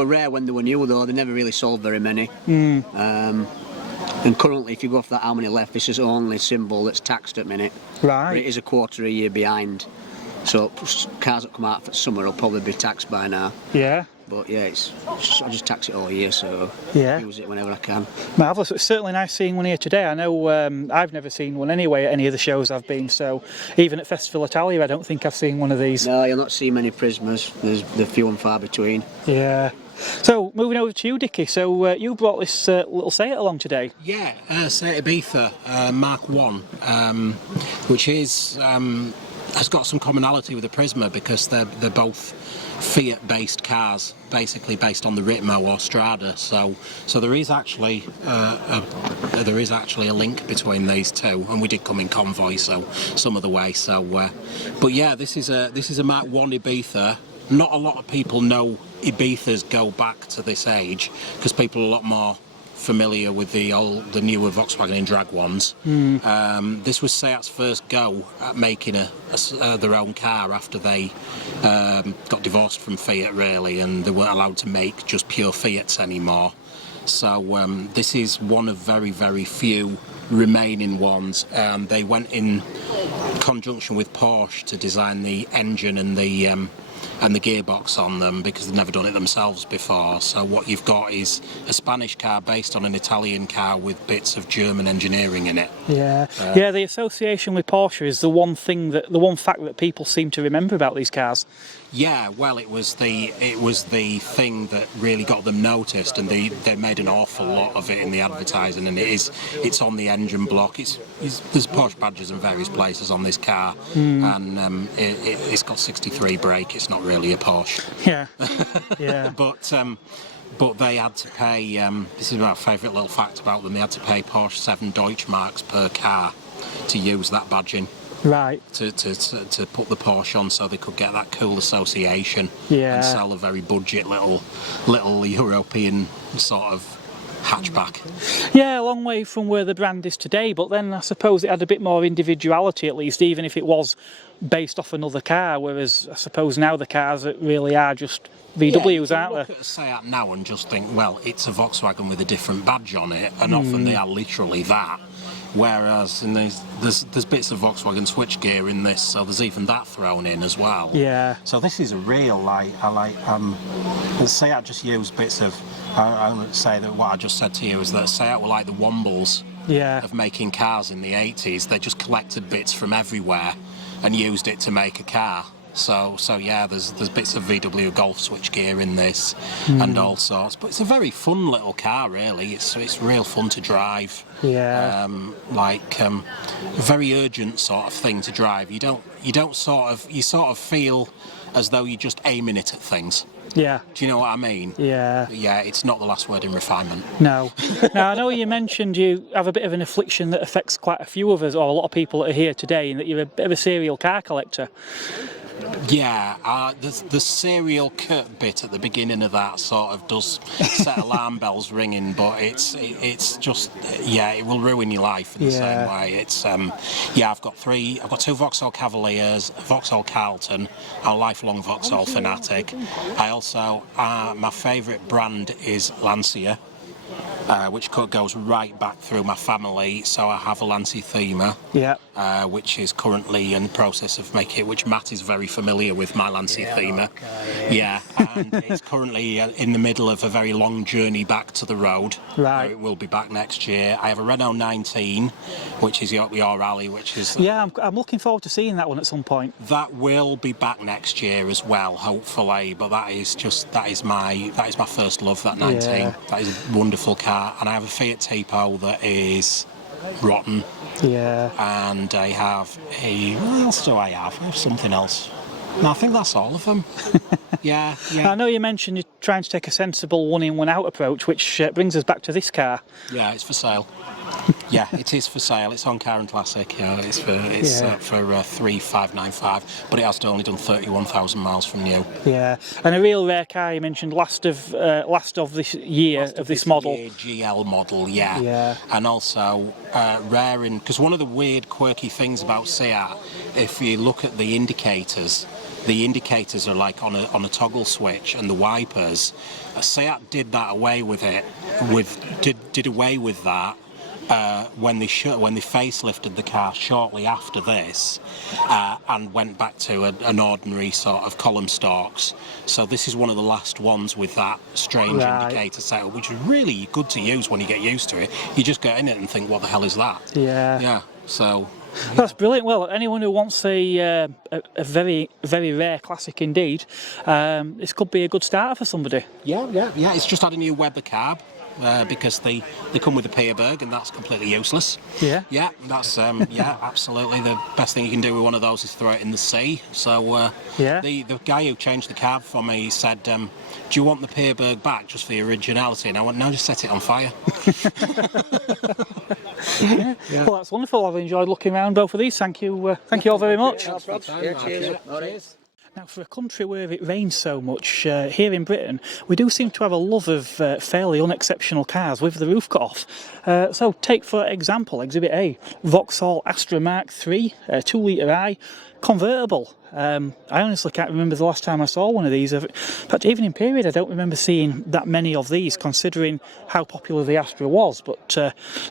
rare when they were new though. They never really sold very many. And currently, if you go off that how many left, this is the only symbol that's taxed at minute. Right. But it is a quarter of a year behind. So cars that come out for summer will probably be taxed by now. Yeah. But yeah, I just tax it all year, so yeah, use it whenever I can. Marvellous. It's certainly nice seeing one here today. I know I've never seen one anyway at any of the shows I've been, so even at Festival Italia I don't think I've seen one of these. No, you'll not see many Prismas. They're few and far between. Yeah. So moving over to you, Dickie, so you brought this little Seat along today. Yeah, Seat Ibiza Mark I, which is has got some commonality with the Prisma because they're both Fiat-based cars, basically based on the Ritmo or Strada. So there is actually a link between these two, and we did come in convoy, so some of the way. So, but yeah, this is a Mark I Ibiza. Not a lot of people know Ibizas go back to this age because people are a lot more familiar with the newer Volkswagen and drag ones. This was Seat's first go at making their own car after they got divorced from Fiat, really, and they weren't allowed to make just pure Fiats anymore. So this is one of very, very few remaining ones. They went in conjunction with Porsche to design the engine and the gearbox on them because they've never done it themselves before. So what you've got is a Spanish car based on an Italian car with bits of German engineering in it. Yeah, yeah. The association with Porsche is the one fact that people seem to remember about these cars. Yeah, well, it was the thing that really got them noticed, and they made an awful lot of it in the advertising. And it's on the engine block. There's Porsche badges in various places on this car, and it's got 63 brake. It's not really a Porsche. Yeah, yeah. But they had to pay. This is my favourite little fact about them. They had to pay Porsche 7 Deutschmarks per car to use that badging. Right. to put the Porsche on so they could get that cool association Yeah. and sell a very budget little European sort of hatchback. Yeah, a long way from where the brand is today, but then I suppose it had a bit more individuality at least, even if it was based off another car, whereas I suppose now the cars that really are just VWs, Yeah, aren't look they? at a Seat now and just think, well, it's a Volkswagen with a different badge on it, and often they are literally that. Whereas in there's bits of Volkswagen switchgear in this, so there's even that thrown in as well. Yeah. So this is a real the Seat just used bits of. I would say that what I just said to you is that Seat were like the Wombles Yeah. of making cars in the 80s. They just collected bits from everywhere and used it to make a car. So yeah, there's bits of VW Golf switchgear in this and all sorts. But it's a very fun little car, really. It's real fun to drive. Yeah. A very urgent sort of thing to drive. You sort of feel as though you're just aiming it at things. Yeah. Do you know what I mean? Yeah. Yeah, it's not the last word in refinement. No. Now, I know you mentioned you have a bit of an affliction that affects quite a few of us, or a lot of people that are here today, and that you're a bit of a serial car collector. Yeah, the serial cut bit at the beginning of that sort of does set alarm bells ringing, but it's just, yeah, it will ruin your life in the same way. It's I've got two Vauxhall Cavaliers, a Vauxhall Carlton, I'm a lifelong Vauxhall fanatic. I also, my favourite brand is Lancia. Which goes right back through my family. So I have a Lancia Thema, which is currently in the process of making it, which Matt is very familiar with, my Lancia Thema. Yeah, and it's currently in the middle of a very long journey back to the road. Right. It will be back next year. I have a Renault 19, which is your rally, which is... Yeah, I'm looking forward to seeing that one at some point. That will be back next year as well, hopefully. But that is my first love. That 19. Yeah. That is a wonderful car, and I have a Fiat Tipo that is rotten. Yeah. And I have what else do I have? I have something else. No, I think that's all of them. Yeah. I know you mentioned you're trying to take a sensible one-in, one-out approach, which brings us back to this car. Yeah, it's for sale. Yeah, it is for sale. It's on Car and Classic. Yeah, it's for 3,595, but it has only done 31,000 miles from new. Yeah, and a real rare car. You mentioned last of this year of this model. GL model, yeah. Yeah. And also rare in, because one of the weird, quirky things about Seat, if you look at the indicators are like on a toggle switch, and the wipers. Seat did that away with it. Did away with that. When they facelifted the car shortly after this, and went back to an ordinary sort of column stalks. So this is one of the last ones with that strange indicator setup, which is really good to use when you get used to it. You just get in it and think, what the hell is that? Yeah. Yeah. So. That's brilliant. Well, anyone who wants a very, very rare classic indeed, this could be a good starter for somebody. Yeah. It's just had a new Weber carb. Because they come with a Peerberg, and that's completely useless. Yeah. Yeah, that's absolutely the best thing you can do with one of those is throw it in the sea. So the guy who changed the carb for me said, "Do you want the Peerberg back just for the originality?" And I went, "No, just set it on fire." Well, that's wonderful. I've enjoyed looking around both of these. Thank you all very much. Cheers. Now, for a country where it rains so much, here in Britain, we do seem to have a love of fairly unexceptional cars with the roof cut off. So take, for example, Exhibit A, Vauxhall Astra Mark III, 2 litre I, convertible. I honestly can't remember the last time I saw one of these. In fact, even in period, I don't remember seeing that many of these, considering how popular the Astra was, but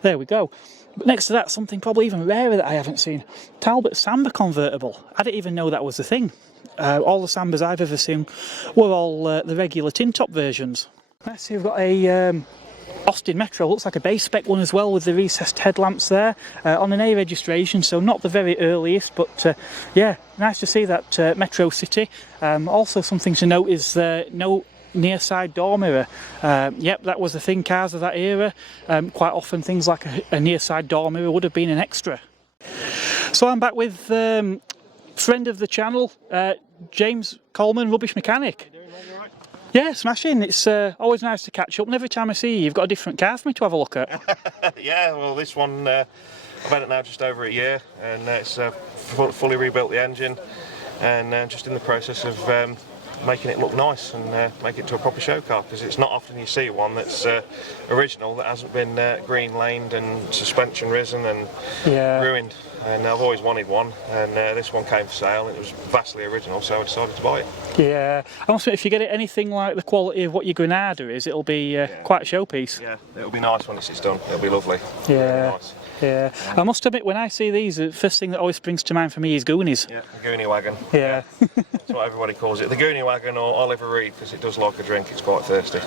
there we go. But next to that, something probably even rarer that I haven't seen, Talbot Samba convertible. I didn't even know that was a thing. All the Sambas I've ever seen were all the regular tin-top versions. Let's see, we've got a Austin Metro, looks like a base spec one as well, with the recessed headlamps there, on an A registration, so not the very earliest, but yeah, nice to see that Metro City. Also something to note is no near side door mirror. Yep, that was the thing, cars of that era. Quite often things like a near side door mirror would have been an extra. So I'm back with friend of the channel, James Coleman, rubbish mechanic. Yeah, smashing. It's always nice to catch up, and every time I see you, you've got a different car for me to have a look at. Yeah, well, this one I've had it now just over a year, and it's fully rebuilt the engine, and just in the process of making it look nice and make it to a proper show car, because it's not often you see one that's original that hasn't been green laned and suspension risen and ruined. And I've always wanted one, and this one came for sale, and it was vastly original, so I decided to buy it. Yeah, I must admit, if you get it anything like the quality of what your Granada is, it'll be quite a showpiece. Yeah, it'll be nice when it's done. It'll be lovely. Yeah, nice. Yeah. I must admit, when I see these, the first thing that always springs to mind for me is Goonies. Yeah, the Goonie Wagon. Yeah. That's what everybody calls it. The Goonie Wagon, or Oliver Reed, because it does like a drink. It's quite thirsty.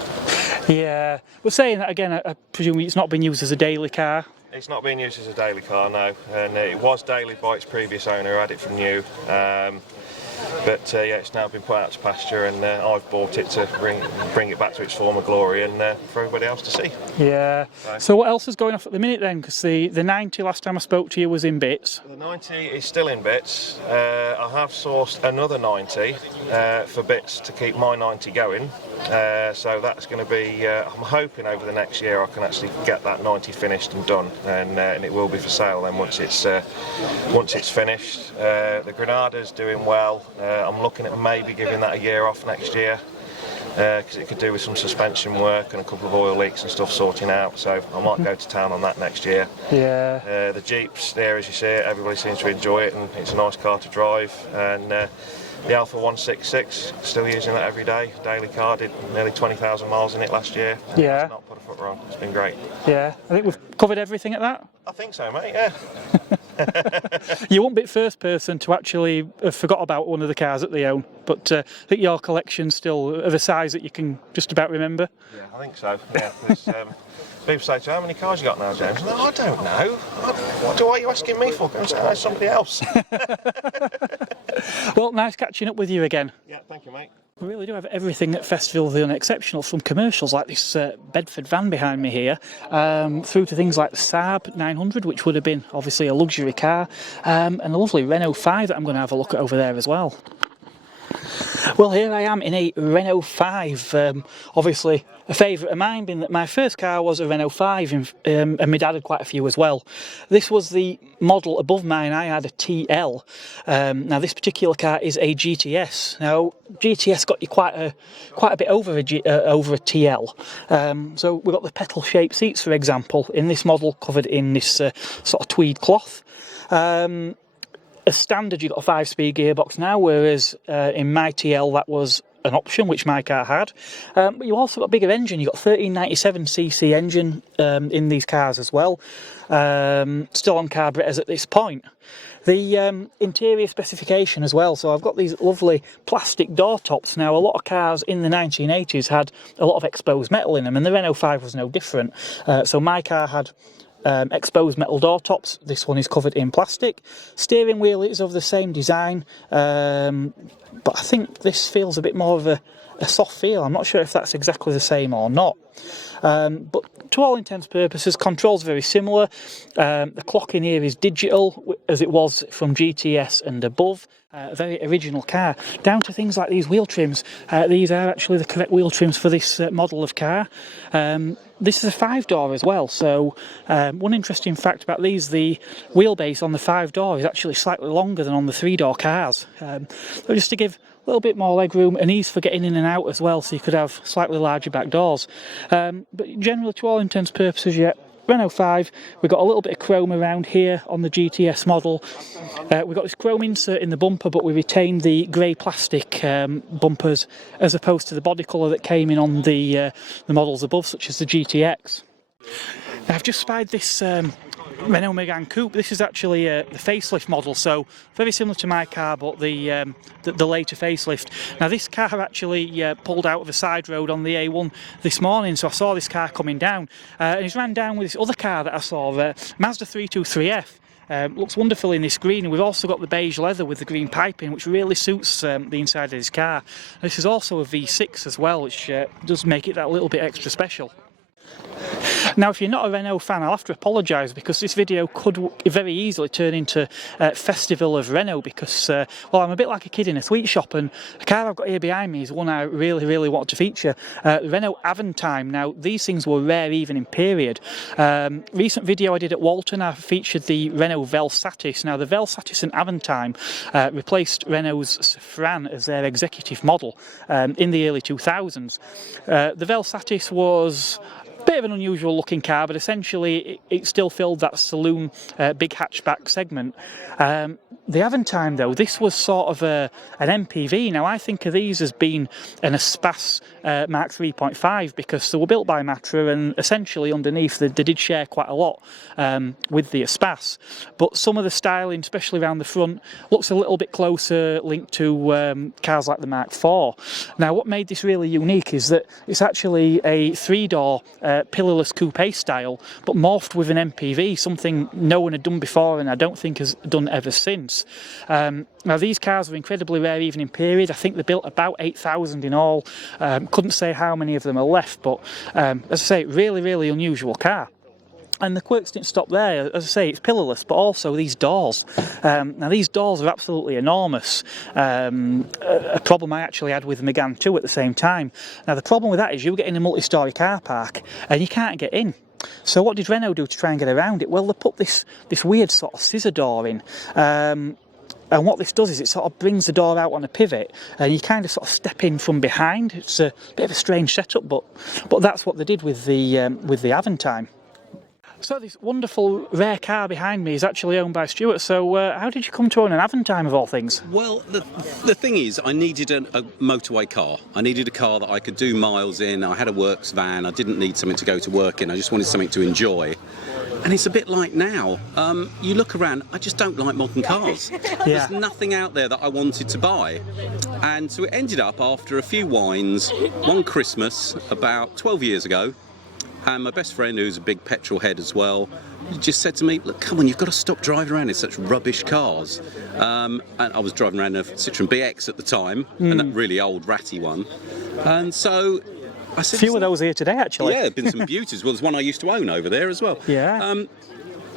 Yeah. Well, saying that again, I presume it's not been used as a daily car. It's not being used as a daily car, no, and it was daily by its previous owner, who had it from new. But yeah, it's now been put out to pasture, and I've bought it to bring it back to its former glory, and for everybody else to see. Yeah. So what else is going off at the minute then? Because the 90 last time I spoke to you was in bits. The 90 is still in bits. I have sourced another 90 for bits to keep my 90 going. So that's going to be, I'm hoping over the next year I can actually get that 90 finished and done, and it will be for sale then once it's finished. The Granada's doing well. I'm looking at maybe giving that a year off next year, because it could do with some suspension work and a couple of oil leaks and stuff sorting out, so I might go to town on that next year. Yeah. The Jeep's there, as you see it, everybody seems to enjoy it, and it's a nice car to drive. And the Alpha 166, still using that every day. Daily car, did nearly 20,000 miles in it last year. Yeah. It's not put a foot wrong. It's been great. Yeah. I think we've covered everything at that. I think so, mate, yeah. You won't be the first person to actually have forgot about one of the cars that they own, but I think your collection's still of a size that you can just about remember. Yeah, I think so, yeah. People say to me, how many cars you got now, James? No, I don't know. What are you asking me for? Go and say somebody else. Well, nice catching up with you again. Yeah, thank you, mate. We really do have everything at Festival of the Unexceptional, from commercials like this Bedford van behind me here, through to things like the Saab 900, which would have been obviously a luxury car, and a lovely Renault 5 that I'm going to have a look at over there as well. Well, here I am in a Renault 5, obviously a favourite of mine, being that my first car was a Renault 5, and my dad had quite a few as well. This was the model above mine. I had a TL. Now this particular car is a GTS. Now GTS got you quite a bit over a TL. So we've got the petal-shaped seats, for example, in this model, covered in this sort of tweed cloth. As standard, you've got a 5-speed gearbox now, whereas in my TL that was an option, which my car had. But you also got a bigger engine. You've got 1397cc engine in these cars as well. Still on carburetors at this point. The interior specification as well. So I've got these lovely plastic door tops. Now, a lot of cars in the 1980s had a lot of exposed metal in them, and the Renault 5 was no different. So my car had exposed metal door tops. This one is covered in plastic. Steering wheel is of the same design, but I think this feels a bit more of a soft feel. I'm not sure if that's exactly the same or not. But to all intents and purposes, controls very similar. The clock in here is digital, as it was from GTS and above. A very original car, down to things like these wheel trims. These are actually the correct wheel trims for this model of car. This is a 5-door as well, so one interesting fact about these, the wheelbase on the 5-door is actually slightly longer than on the 3-door cars. So just to give a little bit more legroom and ease for getting in and out as well, so you could have slightly larger back doors. But generally, to all intents and purposes, yeah, Renault 5, we've got a little bit of chrome around here on the GTS model. We've got this chrome insert in the bumper, but we retained the grey plastic bumpers as opposed to the body colour that came in on the models above, such as the GTX. Now, I've just spied this Renault Megane Coupe. This is actually the facelift model, so very similar to my car, but the later facelift. Now this car actually pulled out of a side road on the A1 this morning, so I saw this car coming down, and he's ran down with this other car that I saw, Mazda 323F. Looks wonderful in this green, and we've also got the beige leather with the green piping, which really suits the inside of this car. This is also a V6 as well, which does make it that little bit extra special. Now, if you're not a Renault fan, I'll have to apologise, because this video could very easily turn into Festival of Renault, because, well, I'm a bit like a kid in a sweet shop, and the car I've got here behind me is one I really want to feature. Renault Avantime. Now, these things were rare even in period. Recent video I did at Walton, I featured the Renault Velsatis. Now, the Velsatis and Avantime replaced Renault's Citroen as their executive model in the early 2000s. The Velsatis was a bit of an unusual looking car, but essentially it still filled that saloon big hatchback segment. The Avantime, though, this was sort of an MPV. Now, I think of these as being an Espace Mark 3.5, because they were built by Matra, and essentially underneath they did share quite a lot with the Espace. But some of the styling, especially around the front, looks a little bit closer linked to cars like the Mark IV. Now, what made this really unique is that it's actually a three-door pillarless coupe style, but morphed with an MPV, something no one had done before, and I don't think has done ever since. Now, these cars were incredibly rare even in period. I think they built about 8,000 in all. Couldn't say how many of them are left, but as I say, really unusual car. And the quirks didn't stop there. As I say, it's pillarless, but also these doors. Now, these doors are absolutely enormous. A problem I actually had with the Megane 2 at the same time. Now, the problem with that is you get in a multi-storey car park and you can't get in. So what did Renault do to try and get around it? Well, they put this weird sort of scissor door in. And what this does is it sort of brings the door out on a pivot, and you kind of sort of step in from behind. It's a bit of a strange setup, but that's what they did with the Avantime. So this wonderful rare car behind me is actually owned by Stuart. So how did you come to own an Avantime of all things? Well, the thing is, I needed a motorway car. I needed a car that I could do miles in. I had a works van. I didn't need something to go to work in. I just wanted something to enjoy. And it's a bit like now. You look around, I just don't like modern cars. There's nothing out there that I wanted to buy. And so it ended up, after a few wines, one Christmas about 12 years ago, and my best friend, who's a big petrol head as well, just said to me, look, come on, you've got to stop driving around in such rubbish cars. And I was driving around a Citroen BX at the time, and that really old ratty one. And so I said, a few of those here today, actually. Yeah, there have been some beauties. Well, there's one I used to own over there as well. Yeah.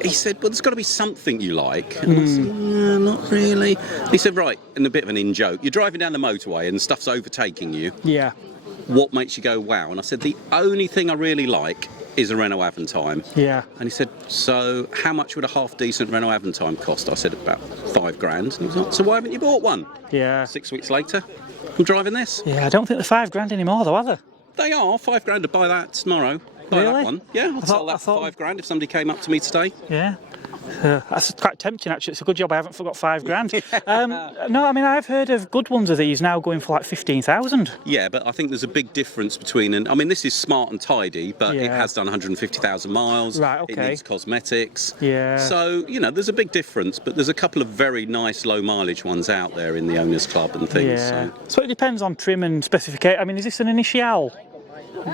He said, well, there's got to be something you like. And I said, no, not really. He said, right, and a bit of an in-joke, you're driving down the motorway and stuff's overtaking you. Yeah. What makes you go, wow? And I said, the only thing I really like is a Renault Avantime. Yeah. And he said, so how much would a half-decent Renault Avantime cost? I said, about £5,000. And he was like, so why haven't you bought one? Yeah. 6 weeks later, I'm driving this. Yeah, I don't think they're £5,000 anymore, though, are they? They are. £5,000 to buy that tomorrow. Buy that one. Yeah, I'd sell that for £5,000 if somebody came up to me today. Yeah. That's quite tempting, actually. It's a good job I haven't forgot £5,000. No, I mean, I've heard of good ones of these now going for like 15,000. Yeah, but I think there's a big difference between, I mean, this is smart and tidy, but it has done 150,000 miles. Right, okay. It needs cosmetics. Yeah. So, you know, there's a big difference, but there's a couple of very nice low mileage ones out there in the owners club and things. Yeah. So it depends on trim and specification. I mean, is this an Initial?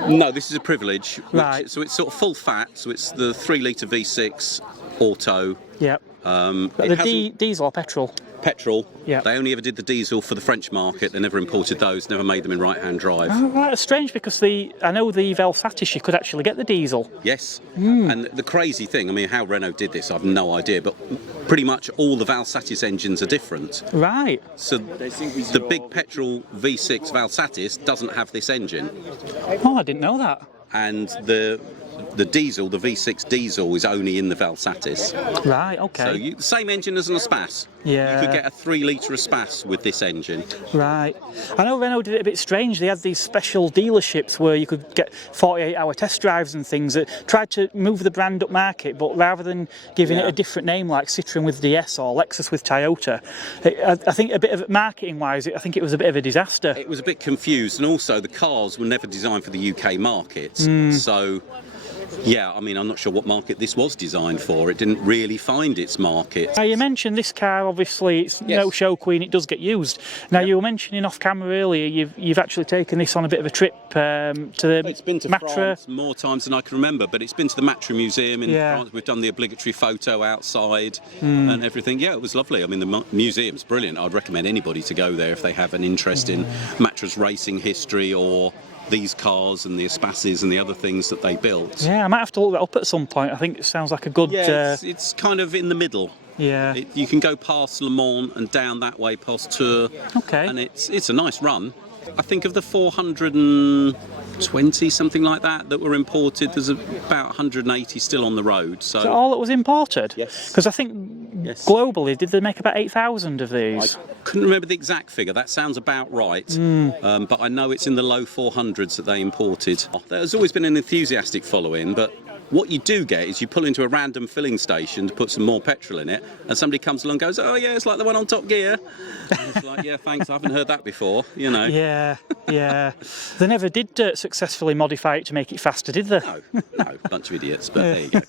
No, this is a Privilege. Right. So it's sort of full fat, so it's the 3-litre V6 auto. Yep. The diesel or petrol? Petrol. Yeah. They only ever did the diesel for the French market. They never imported those, never made them in right-hand drive. Oh, right. It's strange because I know the Velsatis, you could actually get the diesel. Yes. And the crazy thing, I mean, how Renault did this, I've no idea, but pretty much all the Velsatis engines are different. Right. So the big petrol V6 Velsatis doesn't have this engine. Oh, I didn't know that. And the diesel, the V6 diesel, is only in the Velsatis. Right, okay. So same engine as an Espace. Yeah. You could get a 3-litre Espace with this engine. Right. I know Renault did it a bit strange. They had these special dealerships where you could get 48-hour test drives and things that tried to move the brand up market, but rather than giving it a different name like Citroen with DS or Lexus with Toyota, I think a bit of marketing-wise, I think it was a bit of a disaster. It was a bit confused, and also the cars were never designed for the UK market. So yeah, I mean, I'm not sure what market this was designed for. It didn't really find its market. Now, you mentioned this car, obviously, it's no show queen, it does get used. Now, you were mentioning off camera earlier, you've actually taken this on a bit of a trip to the It's been to Matra. France more times than I can remember, but it's been to the Matra Museum in France. We've done the obligatory photo outside and everything. Yeah, it was lovely. I mean, the museum's brilliant. I'd recommend anybody to go there if they have an interest in Matra's racing history or these cars and the Espaces and the other things that they built. Yeah, I might have to look that up at some point. I think it sounds like a good... Yeah, it's kind of in the middle. Yeah. You can go past Le Mans and down that way past Tours. Okay. And it's a nice run. I think of the 420, something like that were imported, there's about 180 still on the road. So Is that all that was imported? Yes. Because I think globally, did they make about 8,000 of these? I couldn't remember the exact figure. That sounds about right. But I know it's in the low 400s that they imported. There's always been an enthusiastic following, but what you do get is you pull into a random filling station to put some more petrol in it, and somebody comes along and goes, "Oh yeah, it's like the one on Top Gear." And it's like, yeah, thanks, I haven't heard that before, you know. Yeah. They never did successfully modify it to make it faster, did they? No, bunch of idiots, but there you go.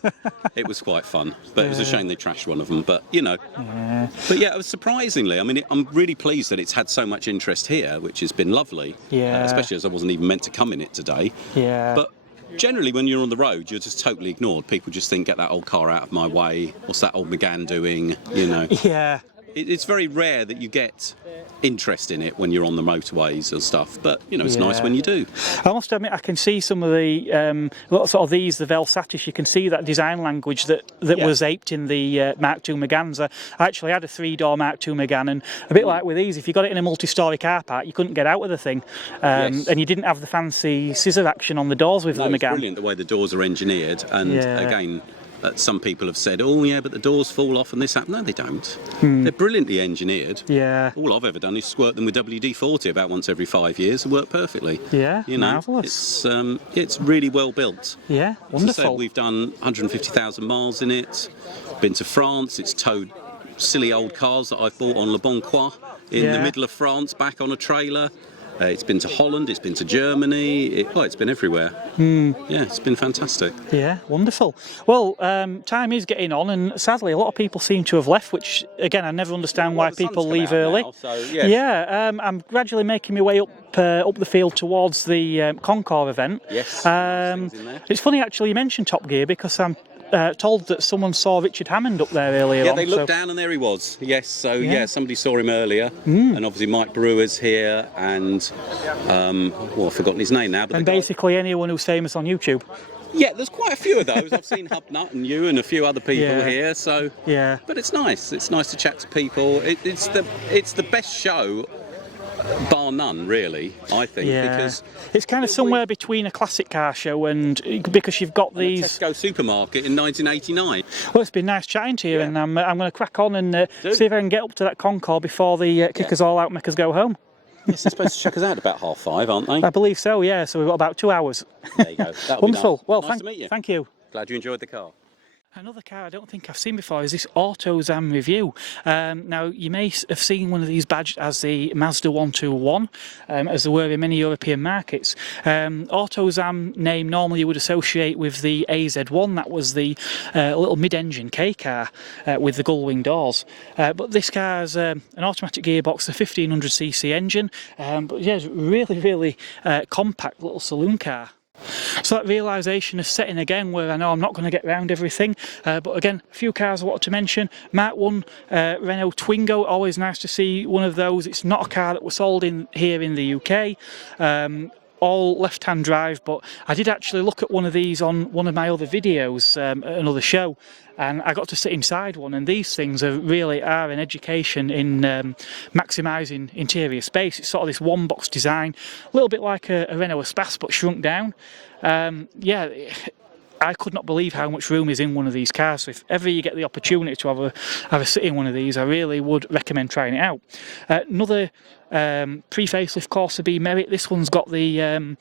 It was quite fun, but it was a shame they trashed one of them, but you know. But yeah, it was surprisingly, I mean, I'm really pleased that it's had so much interest here, which has been lovely. Yeah. Especially as I wasn't even meant to come in it today. Yeah. But generally, when you're on the road, you're just totally ignored. People just think, get that old car out of my way. What's that old Megane doing? You know. Yeah. It's very rare that you get interest in it when you're on the motorways and stuff. But, you know, it's nice when you do. I must admit, I can see some of the, sort of these, the Velsatis, you can see that design language that was aped in the Mark II Meganes. I actually had a 3-door Mark II Megane, and a bit like with these, if you got it in a multi-storey car park, you couldn't get out of the thing. And you didn't have the fancy scissor action on the doors with the Megane. It's brilliant the way the doors are engineered, and again, some people have said, oh yeah, but the doors fall off and this happens. No, they don't. They're brilliantly engineered. Yeah. All I've ever done is squirt them with WD-40 about once every 5 years and work perfectly. Yeah, you know, marvellous. It's really well built. Yeah, wonderful. As I said, we've done 150,000 miles in it. Been to France. It's towed silly old cars that I've bought on Le Bon Coin in the middle of France, back on a trailer. It's been to Holland, it's been to Germany, it's been everywhere. Yeah, it's been fantastic. Yeah, wonderful. Well, time is getting on, and sadly a lot of people seem to have left, which again I never understand why people leave early. Now, so, yes. I'm gradually making my way up the field towards the Concourse event. Yes, it's funny actually you mentioned Top Gear, because I'm told that someone saw Richard Hammond up there earlier on. Yeah, they looked down and there he was. Yes, so somebody saw him earlier, and obviously Mike Brewer's here, and I've forgotten his name now. But and basically anyone who's famous on YouTube. Yeah, there's quite a few of those. I've seen Hubnut and you and a few other people here. So but it's nice. It's nice to chat to people. It's the best show, bar none, really, I think, because it's kind of somewhere between a classic car show and because you've got these Tesco supermarket in 1989. Well, it's been nice chatting to you, and I'm going to crack on and see if I can get up to that Concourse before the kick us all out and make us go home. Yes, they're supposed to check us out about 5:30, aren't they? I believe so, yeah. So we've got about 2 hours. There you go. Wonderful. Nice. Well, nice to meet you. Thank you. Glad you enjoyed the car. Another car I don't think I've seen before is this AutoZam review. Now, you may have seen one of these badged as the Mazda 121, as there were in many European markets. AutoZam name normally you would associate with the AZ1, that was the little mid-engine K car with the gull-wing doors. But this car has an automatic gearbox, a 1500cc engine, but yeah, it's really, really compact little saloon car. So that realisation is setting again, where I know I'm not going to get round everything, but again, a few cars I wanted to mention. Mark 1 Renault Twingo, always nice to see one of those. It's not a car that was sold here in the UK. All left-hand drive, but I did actually look at one of these on one of my other videos at another show, and I got to sit inside one, and these things really are an education in maximising interior space. It's sort of this one-box design, a little bit like a Renault Espace, but shrunk down. I could not believe how much room is in one of these cars. So if ever you get the opportunity to have a sit in one of these, I really would recommend trying it out. Another pre-facelift Corsa B Merit. This one's got the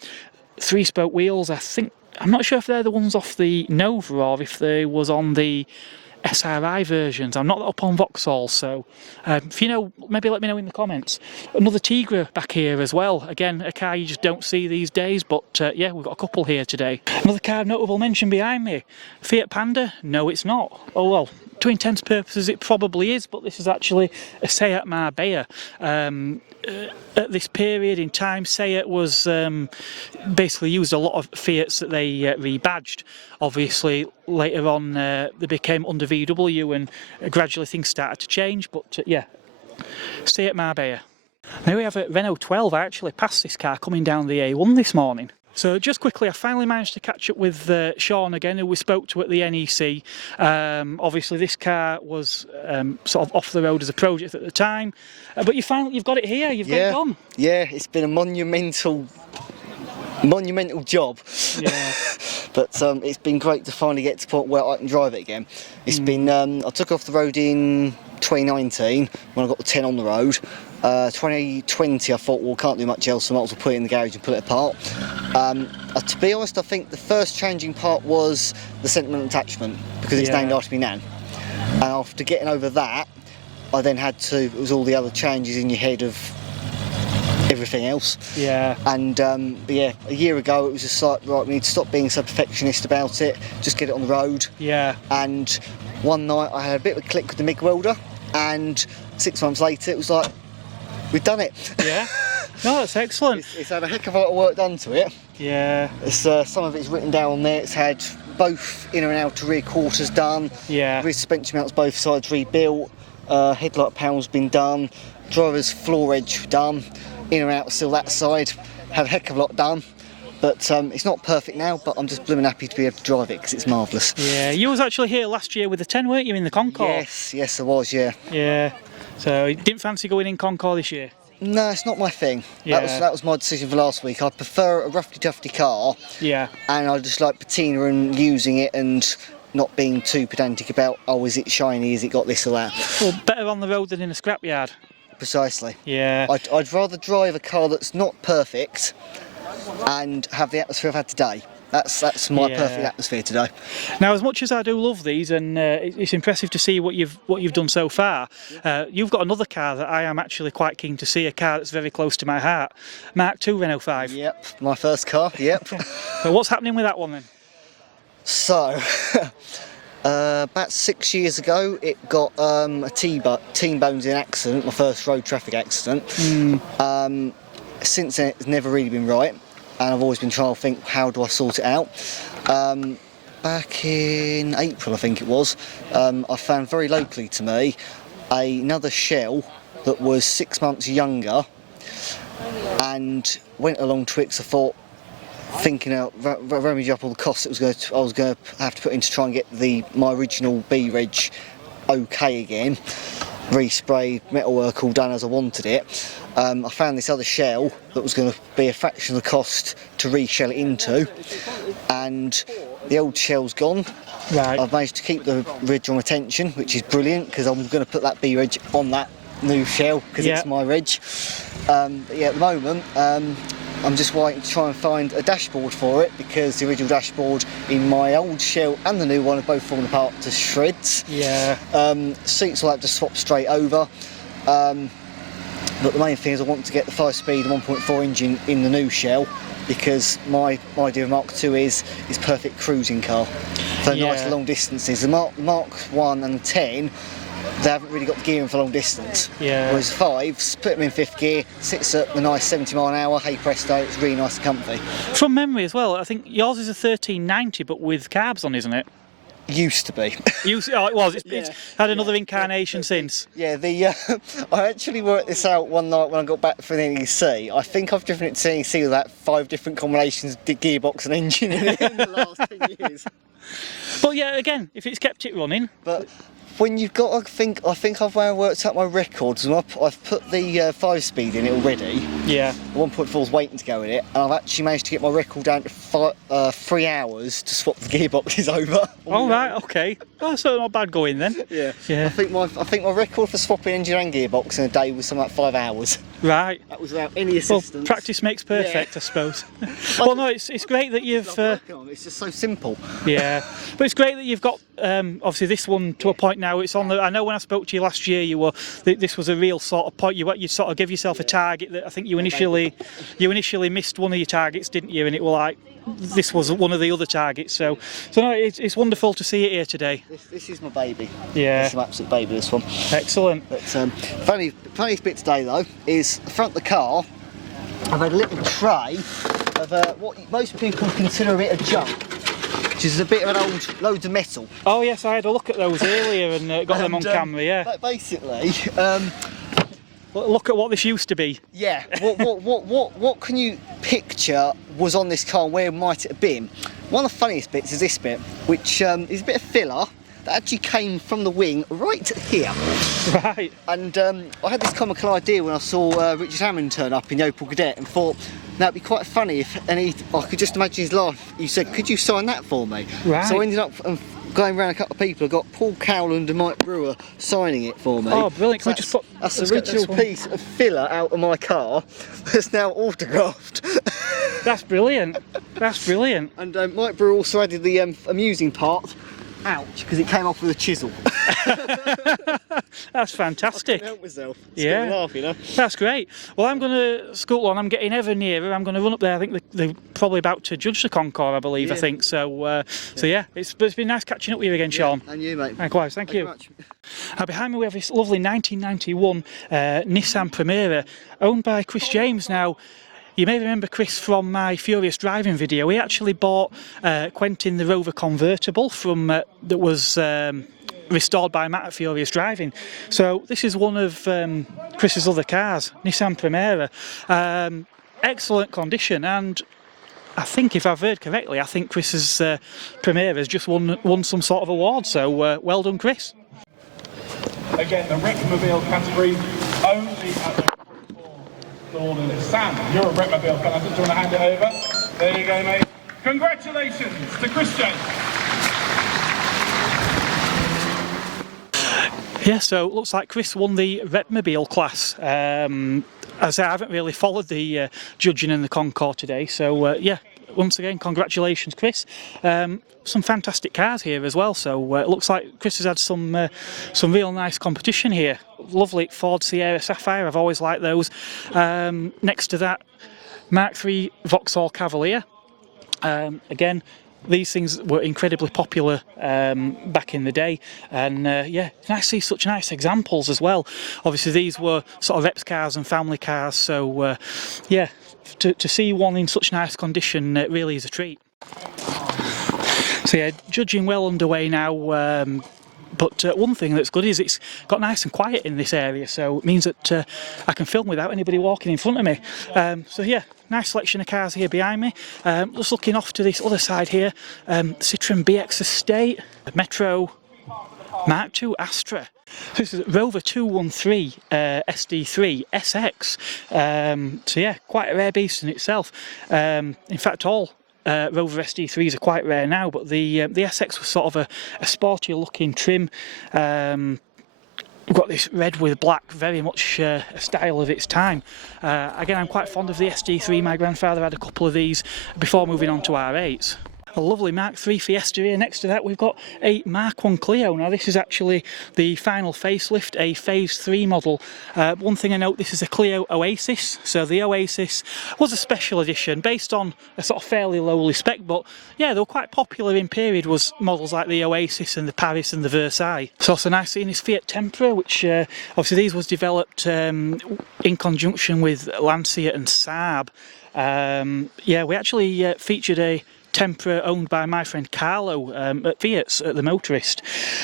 3-spoke wheels. I'm not sure if they're the ones off the Nova or if they was on the SRI versions. I'm not up on Vauxhall, so if you know, maybe let me know in the comments. Another Tigra back here as well. Again, a car you just don't see these days, but yeah, we've got a couple here today. Another car of notable mention behind me. Fiat Panda? No, it's not. Oh well, to intents purposes it probably is, but this is actually a Seat Marbella. At this period in time, Seat was basically used a lot of Fiats that they rebadged. Obviously, later on they became under VW, and gradually things started to change. But yeah, Seat Marbella. Now we have a Renault 12. I actually passed this car coming down the A1 this morning. So just quickly, I finally managed to catch up with Shaun again, who we spoke to at the NEC. Obviously, this car was sort of off the road as a project at the time, but you've got it here. You've got it done. Yeah, it's been a monumental job. Yeah. But it's been great to finally get to the point where I can drive it again. It's been I took it off the road in 2019 when I got the 10 on the road. 2020 I thought, well, can't do much else, so I might as well put it in the garage and pull it apart. To be honest, I think the first changing part was the sentimental attachment, because it's named after me nan. And after getting over that, I then had to, it was all the other changes in your head of everything else. Yeah. And a year ago it was just like, right, we need to stop being so perfectionist about it, just get it on the road. Yeah. And one night I had a bit of a click with the MIG welder, and 6 months later it was like, we've done it. Yeah. No, that's excellent. It's had a heck of a lot of work done to it. Yeah. It's, some of it's written down there. It's had both inner and outer rear quarters done. Yeah. Rear suspension mounts both sides rebuilt. Headlight panel's been done. Driver's floor edge done. Inner and outer still that side. Had a heck of a lot done. But it's not perfect now, but I'm just blooming happy to be able to drive it because it's marvellous. Yeah, you was actually here last year with the 10, weren't you, in the Concourse? Yes I was, yeah. Yeah. So you didn't fancy going in Concourse this year? No, it's not my thing. Yeah. That was my decision for last week. I prefer a roughly tufty car. Yeah. And I just like patina and using it and not being too pedantic about, oh, is it shiny, is it got this or that. Well, better on the road than in a scrapyard. Precisely. Yeah. I'd rather drive a car that's not perfect and have the atmosphere I've had today. That's my perfect atmosphere today. Now, as much as I do love these, and it's impressive to see what you've done so far, you've got another car that I am actually quite keen to see, a car that's very close to my heart, Mark II Renault 5. Yep, my first car, yep. So what's happening with that one then? So, about 6 years ago, it got a T-bones in accident, my first road traffic accident. Since then, it's never really been right. And I've always been trying to think, how do I sort it out? Back in April, I think it was, I found very locally to me another shell that was 6 months younger, and went along to it 'cause I thought, thinking out, rummaging up all the costs I was going to have to put in to try and get my original B-Reg okay again, resprayed, metalwork all done as I wanted it. I found this other shell that was going to be a fraction of the cost to reshell it into, and the old shell's gone. Right. I've managed to keep the ridge on retention, which is brilliant, because I'm going to put that B-Reg on that new shell, because it's my reg. But yeah, at the moment, I'm just waiting to try and find a dashboard for it, because the original dashboard in my old shell and the new one have both fallen apart to shreds. Yeah. Seats will have to swap straight over. But the main thing is I want to get the 5-speed 1.4 engine in the new shell, because my idea of Mark II is perfect cruising car for nice long distances. The Mark 1 and 10, they haven't really got the gearing for long distance. Yeah. Whereas 5s, put them in 5th gear, sits at the nice 70 mile an hour, hey presto, it's really nice and comfy. From memory as well, I think yours is a 1390, but with carbs on, isn't it? Used to be. It was. It's had another incarnation since. Yeah, I actually worked this out one night when I got back from the NEC. I think I've driven it to NEC with about 5 different combinations of gearbox and engine in it in the last 10 years. But yeah, again, if it's kept it running. But when you've got, I think I've worked out my records, and I've put the 5-speed in it already. Yeah. The 1.4's waiting to go in it, and I've actually managed to get my record down to 3 hours to swap the gearboxes over. Oh right, okay. Oh, so not bad going then. Yeah. Yeah. I think my record for swapping engine and gearbox in a day was something like 5 hours. Right. That was without any assistance. Well, practice makes perfect, I suppose. Well, no, it's great that you've. It's just so simple. Yeah, but it's great that you've got obviously this one to a point now. It's on the. I know when I spoke to you last year, this was a real sort of point. You sort of give yourself a target that I think you initially missed one of your targets, didn't you? And it was like this was one of the other targets. So no, it's wonderful to see it here today. This is my baby. Yeah, it's an absolute baby, this one. Excellent. But funniest bit today though is the front of the car. I've had a little tray of what most people consider a bit of junk, which is a bit of an old loads of metal. Oh yes, I had a look at those earlier and got them on camera. Yeah. Basically, Look at what this used to be. Yeah. What can you picture was on this car? Where might it have been? One of the funniest bits is this bit, which is a bit of filler that actually came from the wing right here. Right. And I had this comical idea when I saw Richard Hammond turn up in the Opel Kadett and thought, now it'd be quite funny if, I could just imagine his laugh. He said, "Could you sign that for me?" Right. So I ended up going around a couple of people. I got Paul Cowland and Mike Brewer signing it for me. Oh, brilliant! Can we just put? That's the let's get this original one. piece of filler out of my car that's now autographed. That's brilliant. That's brilliant. And Mike Brewer also added the amusing part. Ouch, because it came off with a chisel. That's fantastic. I couldn't help myself. Yeah. Laugh, you know. That's great. Well, I'm going to scoot on. I'm getting ever nearer. I'm going to run up there. I think they're probably about to judge the Concourse, I believe. Yeah. I think so. So yeah, it's been nice catching up with you again, Shaun. And you, mate. Likewise, thank you. Behind me we have this lovely 1991 Nissan Primera, owned by Chris James. Now, you may remember Chris from my Furious Driving video. He actually bought Quentin the Rover convertible from that was restored by Matt at Furious Driving. So this is one of Chris's other cars, Nissan Primera. Excellent condition, and I think, if I've heard correctly, I think Chris's Primera has just won some sort of award. So well done, Chris. Again, the Repmobile category only at the Gordon. Sam, you're a Repmobile fan. I just want to hand it over. There you go, mate. Congratulations to Chris James. Yeah, so it looks like Chris won the Repmobile class. As I say, I haven't really followed the judging in the Concourse today, so yeah, once again, congratulations, Chris. Some fantastic cars here as well, so it looks like Chris has had some real nice competition here. Lovely Ford Sierra Sapphire, I've always liked those. Next to that, Mark III Vauxhall Cavalier. Again, these things were incredibly popular back in the day, and yeah, nice to see such nice examples as well. Obviously these were sort of reps cars and family cars, so yeah, to see one in such nice condition really is a treat. So yeah, judging well underway now, but one thing that's good is it's got nice and quiet in this area, so it means that I can film without anybody walking in front of me. So yeah, nice selection of cars here behind me. Just looking off to this other side here, Citroen BX Estate, Metro Mark II Astra. This is Rover 213 SD3 SX. So yeah, quite a rare beast in itself. In fact, all Rover SD3s are quite rare now, but the SX was sort of a sportier looking trim. We've got this red with black, very much a style of its time. Again, I'm quite fond of the SD3. My grandfather had a couple of these before moving on to R8s. A lovely Mark III Fiesta here. Next to that we've got a Mark I Clio. Now this is actually the final facelift, a Phase 3 model. One thing I note, this is a Clio Oasis. So the Oasis was a special edition based on a sort of fairly lowly spec, but yeah, they were quite popular in period, was models like the Oasis and the Paris and the Versailles. It's also nice seeing this Fiat Tempera, which obviously these was developed in conjunction with Lancia and Saab. Yeah, we actually featured a Tempera owned by my friend Carlo at Fiat's at the Motorist.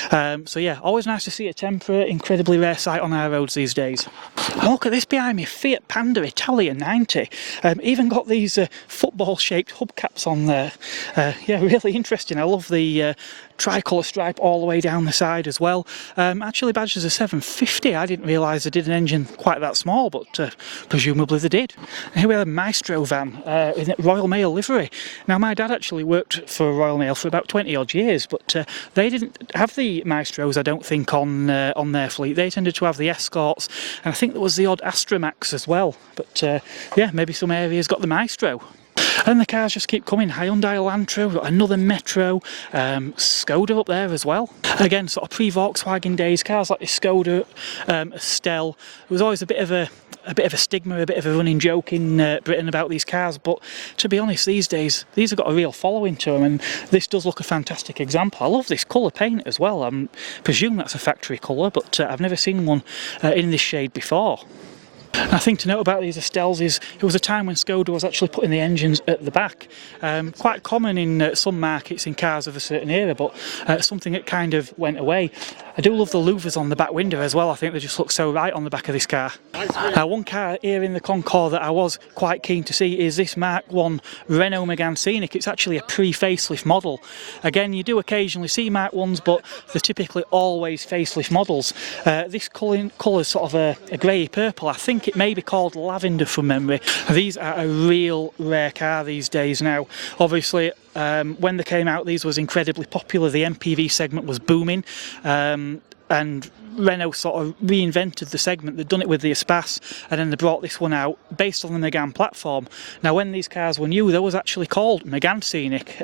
So yeah, always nice to see a Tempera, incredibly rare sight on our roads these days. And look at this behind me, Fiat Panda Italia 90. Even got these football shaped hubcaps on there. Yeah, really interesting. I love the tricolour stripe all the way down the side as well. Actually badged as a 750. I didn't realise they did an engine quite that small, but presumably they did. And here we have a Maestro van in Royal Mail livery. Now my dad actually worked for Royal Mail for about 20 odd years, but they didn't have the Maestros, I don't think, on their fleet. They tended to have the Escorts, and I think there was the odd Astra Max as well. But yeah, maybe some areas got the Maestro. And the cars just keep coming. Hyundai Elantra, we've got another Metro, Skoda up there as well. Again, sort of pre-Volkswagen days, cars like the Skoda, Estelle. There was always a bit of a stigma, a bit of a running joke in Britain about these cars, but to be honest, these days, these have got a real following to them, and this does look a fantastic example. I love this colour paint as well. I presume that's a factory colour, but I've never seen one in this shade before. I think to note about these Estelles is it was a time when Skoda was actually putting the engines at the back. Quite common in some markets in cars of a certain era, but something that kind of went away. I do love the louvers on the back window as well. I think they just look so right on the back of this car. One car here in the Concourse that I was quite keen to see is this Mark 1 Renault Megane Scenic. It's actually a pre-facelift model. Again, you do occasionally see Mark 1s, but they're typically always facelift models. This colour is sort of a grey purple. I think it may be called lavender from memory. These are a real rare car these days now. Obviously, when they came out, these was incredibly popular. The MPV segment was booming, and Renault sort of reinvented the segment. They'd done it with the Espace, and then they brought this one out based on the Megane platform. Now, when these cars were new, they was actually called Megane Scenic.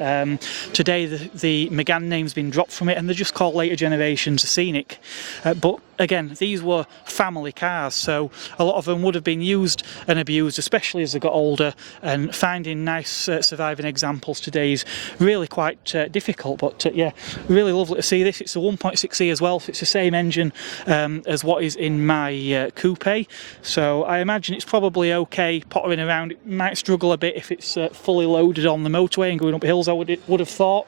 Today, the Megane name's been dropped from it, and they're just called later generations Scenic. But again, these were family cars, so a lot of them would have been used and abused, especially as they got older, and finding nice surviving examples today is really quite difficult. But yeah, really lovely to see this. It's a 1.6E as well, so it's the same engine as what is in my coupe, so I imagine it's probably okay pottering around. It might struggle a bit if it's fully loaded on the motorway and going up hills, I would have thought.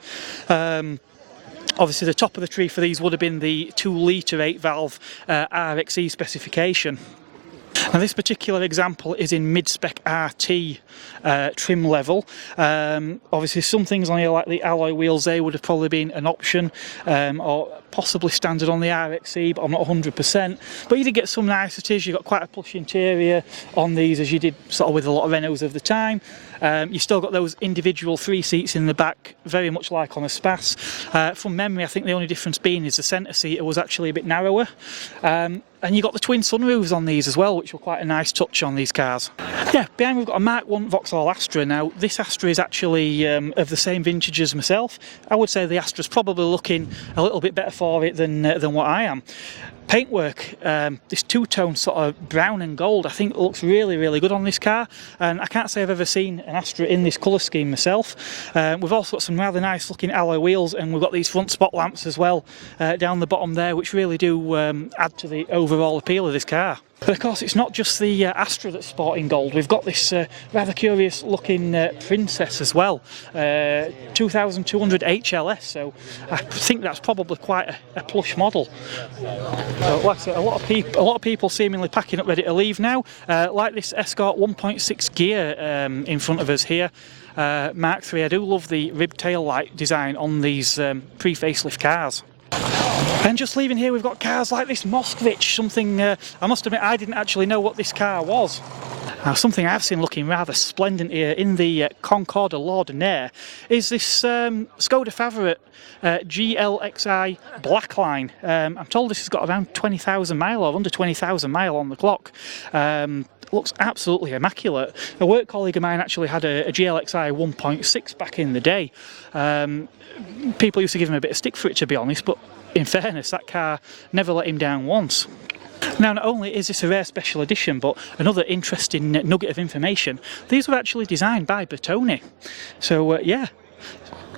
Obviously the top of the tree for these would have been the 2-litre 8-valve RXE specification. Now this particular example is in mid-spec RT trim level. Obviously some things on here like the alloy wheels, they would have probably been an option, or possibly standard on the RXE, but I'm not 100%. But you did get some niceties. You got quite a plush interior on these, as you did sort of with a lot of Renaults of the time. You still got those individual 3 seats in the back, very much like on a Space. From memory, I think the only difference being is the centre seat was actually a bit narrower. And you got the twin sunroofs on these as well, which were quite a nice touch on these cars. Yeah, behind we've got a Mark 1 Vauxhall Astra. Now, this Astra is actually of the same vintage as myself. I would say the Astra's probably looking a little bit better for it than what I am. Paintwork, this two-tone sort of brown and gold, I think looks really, really good on this car, and I can't say I've ever seen an Astra in this colour scheme myself. We've also got some rather nice looking alloy wheels, and we've got these front spot lamps as well down the bottom there, which really do add to the overall appeal of this car. But of course it's not just the Astra that's sporting gold. We've got this rather curious looking Princess as well, 2200 HLS, so I think that's probably quite a plush model. So, like I said, a lot of people seemingly packing up ready to leave now, like this Escort 1.6 gear in front of us here. Mark III. I do love the rib tail light design on these pre-facelift cars. And just leaving here, we've got cars like this Moskvich, something I must admit I didn't actually know what this car was. Now, something I've seen looking rather splendid here in the Concorde L'Ordinaire is this Skoda Favourite GLXI Blackline. I'm told this has got around 20,000 mile or under 20,000 mile on the clock. Looks absolutely immaculate. A work colleague of mine actually had a GLXI 1.6 back in the day. People used to give him a bit of stick for it, to be honest, but in fairness, that car never let him down once. Now, not only is this a rare special edition, but another interesting nugget of information, these were actually designed by Bertone. So, yeah,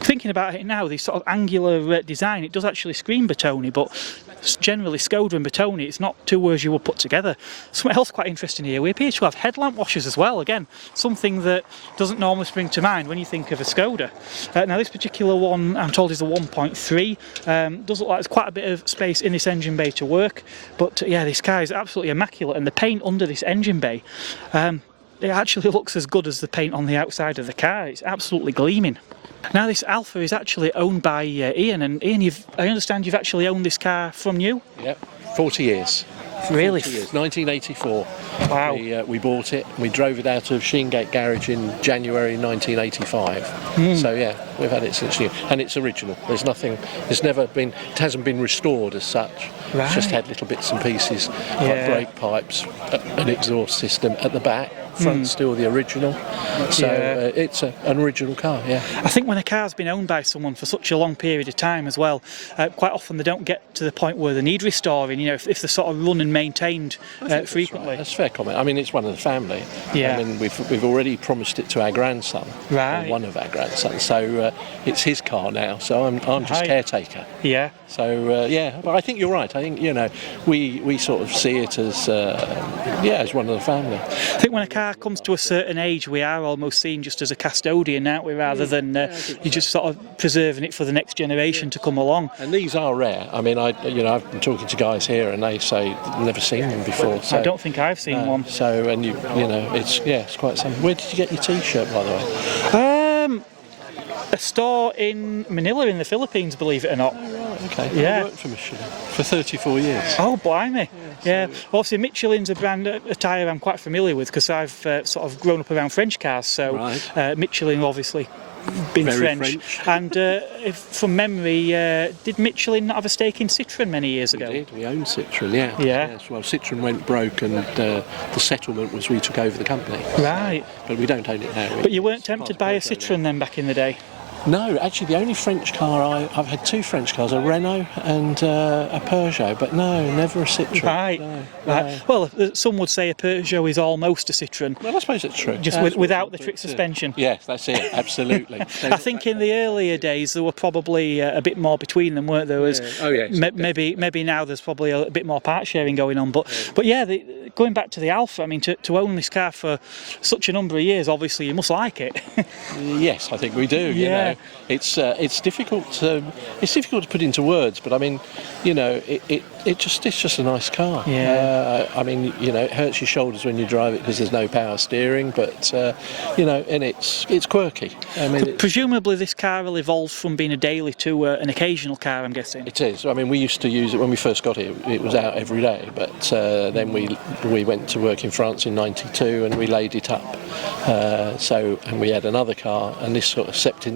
thinking about it now, this sort of angular design, it does actually scream Bertone, but generally Skoda and Bertone, it's not two words you would put together. Something else quite interesting here, we appear to have headlamp washers as well. Again, something that doesn't normally spring to mind when you think of a Skoda. Now this particular one, I'm told, is a 1.3. Does look like there's quite a bit of space in this engine bay to work, but yeah, this car is absolutely immaculate, and the paint under this engine bay, it actually looks as good as the paint on the outside of the car. It's absolutely gleaming. Now this Alfa is actually owned by Ian, and Ian, I understand you've actually owned this car from new? Yep, 40 years. Really? 40 years. 1984. Wow. We bought it, and we drove it out of Sheengate Garage in January 1985. So yeah, we've had it since new, and it's original. There's nothing, it hasn't been restored as such. Right. It's just had little bits and pieces, like brake pipes, an exhaust system at the back. Front's still the original. So it's an original car, yeah. I think when a car's been owned by someone for such a long period of time as well, quite often they don't get to the point where they need restoring, you know, if they're sort of run and maintained frequently. Right. That's a fair comment. I mean, it's one of the family. Yeah. I mean, we've already promised it to our grandson, right. or one of our grandsons, so it's his car now, so I'm just caretaker. Yeah. So, yeah, but I think you're right. I think, you know, we sort of see it as, as one of the family. I think when a car comes to a certain age, we are almost seen just as a custodian, aren't we, rather than you're just sort of preserving it for the next generation to come along. And these are rare. I mean, I've been talking to guys here, and they say they've never seen them before. So, I don't think I've seen one. So, and you know, it's quite something. Where did you get your T-shirt, by the way? A store in Manila in the Philippines, believe it or not. Oh, right, okay. Yeah. I worked for Michelin for 34 years. Oh, blimey. Yeah. Well, obviously Michelin's a brand, a tyre I'm quite familiar with because I've sort of grown up around French cars, so right. Michelin obviously been French. And if from memory, did Michelin not have a stake in Citroen many years ago? We did. We owned Citroen, yeah. Yes, well, Citroen went broke, and the settlement was we took over the company. Right. But we don't own it now. But you weren't tempted by a Citroen then back in the day? No, actually the only French car I've had two French cars, a Renault and a Peugeot, but no, never a Citroen. Right, right. Well, some would say a Peugeot is almost a Citroen. Well, I suppose it's true. Just without the trick suspension. Yes, that's it, absolutely. I think in the earlier days there were probably a bit more between them, weren't there? Maybe now there's probably a bit more part sharing going on, but yeah, going back to the Alfa, I mean, to own this car for such a number of years, obviously you must like it. Yes, I think we do. Yeah. You know, it's difficult to put into words, but I mean, you know, it's just a nice car. Yeah. I mean, you know, it hurts your shoulders when you drive it because there's no power steering, but you know, and it's quirky. I mean, presumably this car will evolve from being a daily to an occasional car, I'm guessing. It is. I mean, we used to use it when we first got here. It was out every day, but then we went to work in France in '92 and we laid it up. And we had another car, and this sort of slept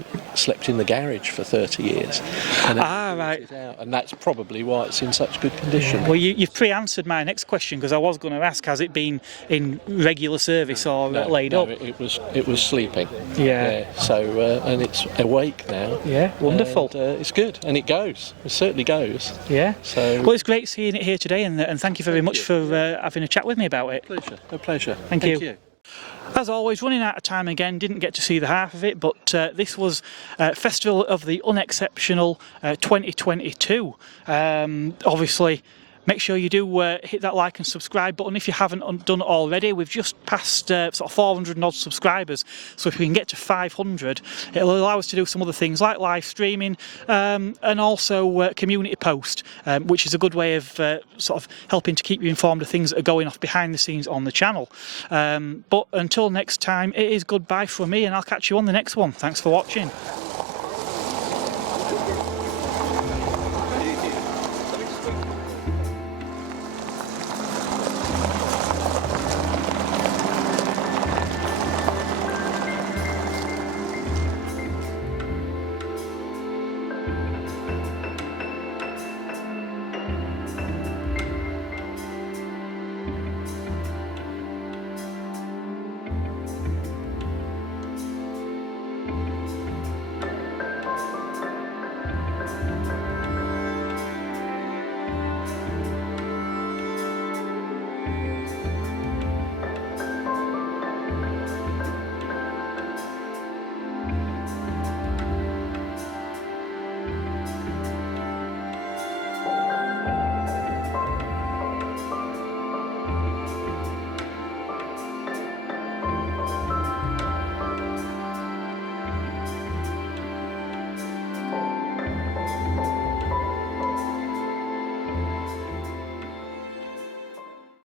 in the garage for 30 years. And right. And that's probably why it's in such good condition. Well, you've pre-answered my next question because I was going to ask: has it been in regular service or laid up? It was sleeping. Yeah. So and it's awake now. Yeah, wonderful. And, it's good, and it goes. It certainly goes. Yeah. So. Well, it's great seeing it here today, and thank you very much for having a chat with me about it. A pleasure. Thank you. As always, running out of time again, didn't get to see the half of it, but this was Festival of the Unexceptional 2022. Obviously, make sure you do hit that like and subscribe button if you haven't done it already. We've just passed sort of 400 odd subscribers, so if we can get to 500, it'll allow us to do some other things like live streaming and also community post, which is a good way of sort of helping to keep you informed of things that are going off behind the scenes on the channel. But until next time, it is goodbye from me, and I'll catch you on the next one. Thanks for watching.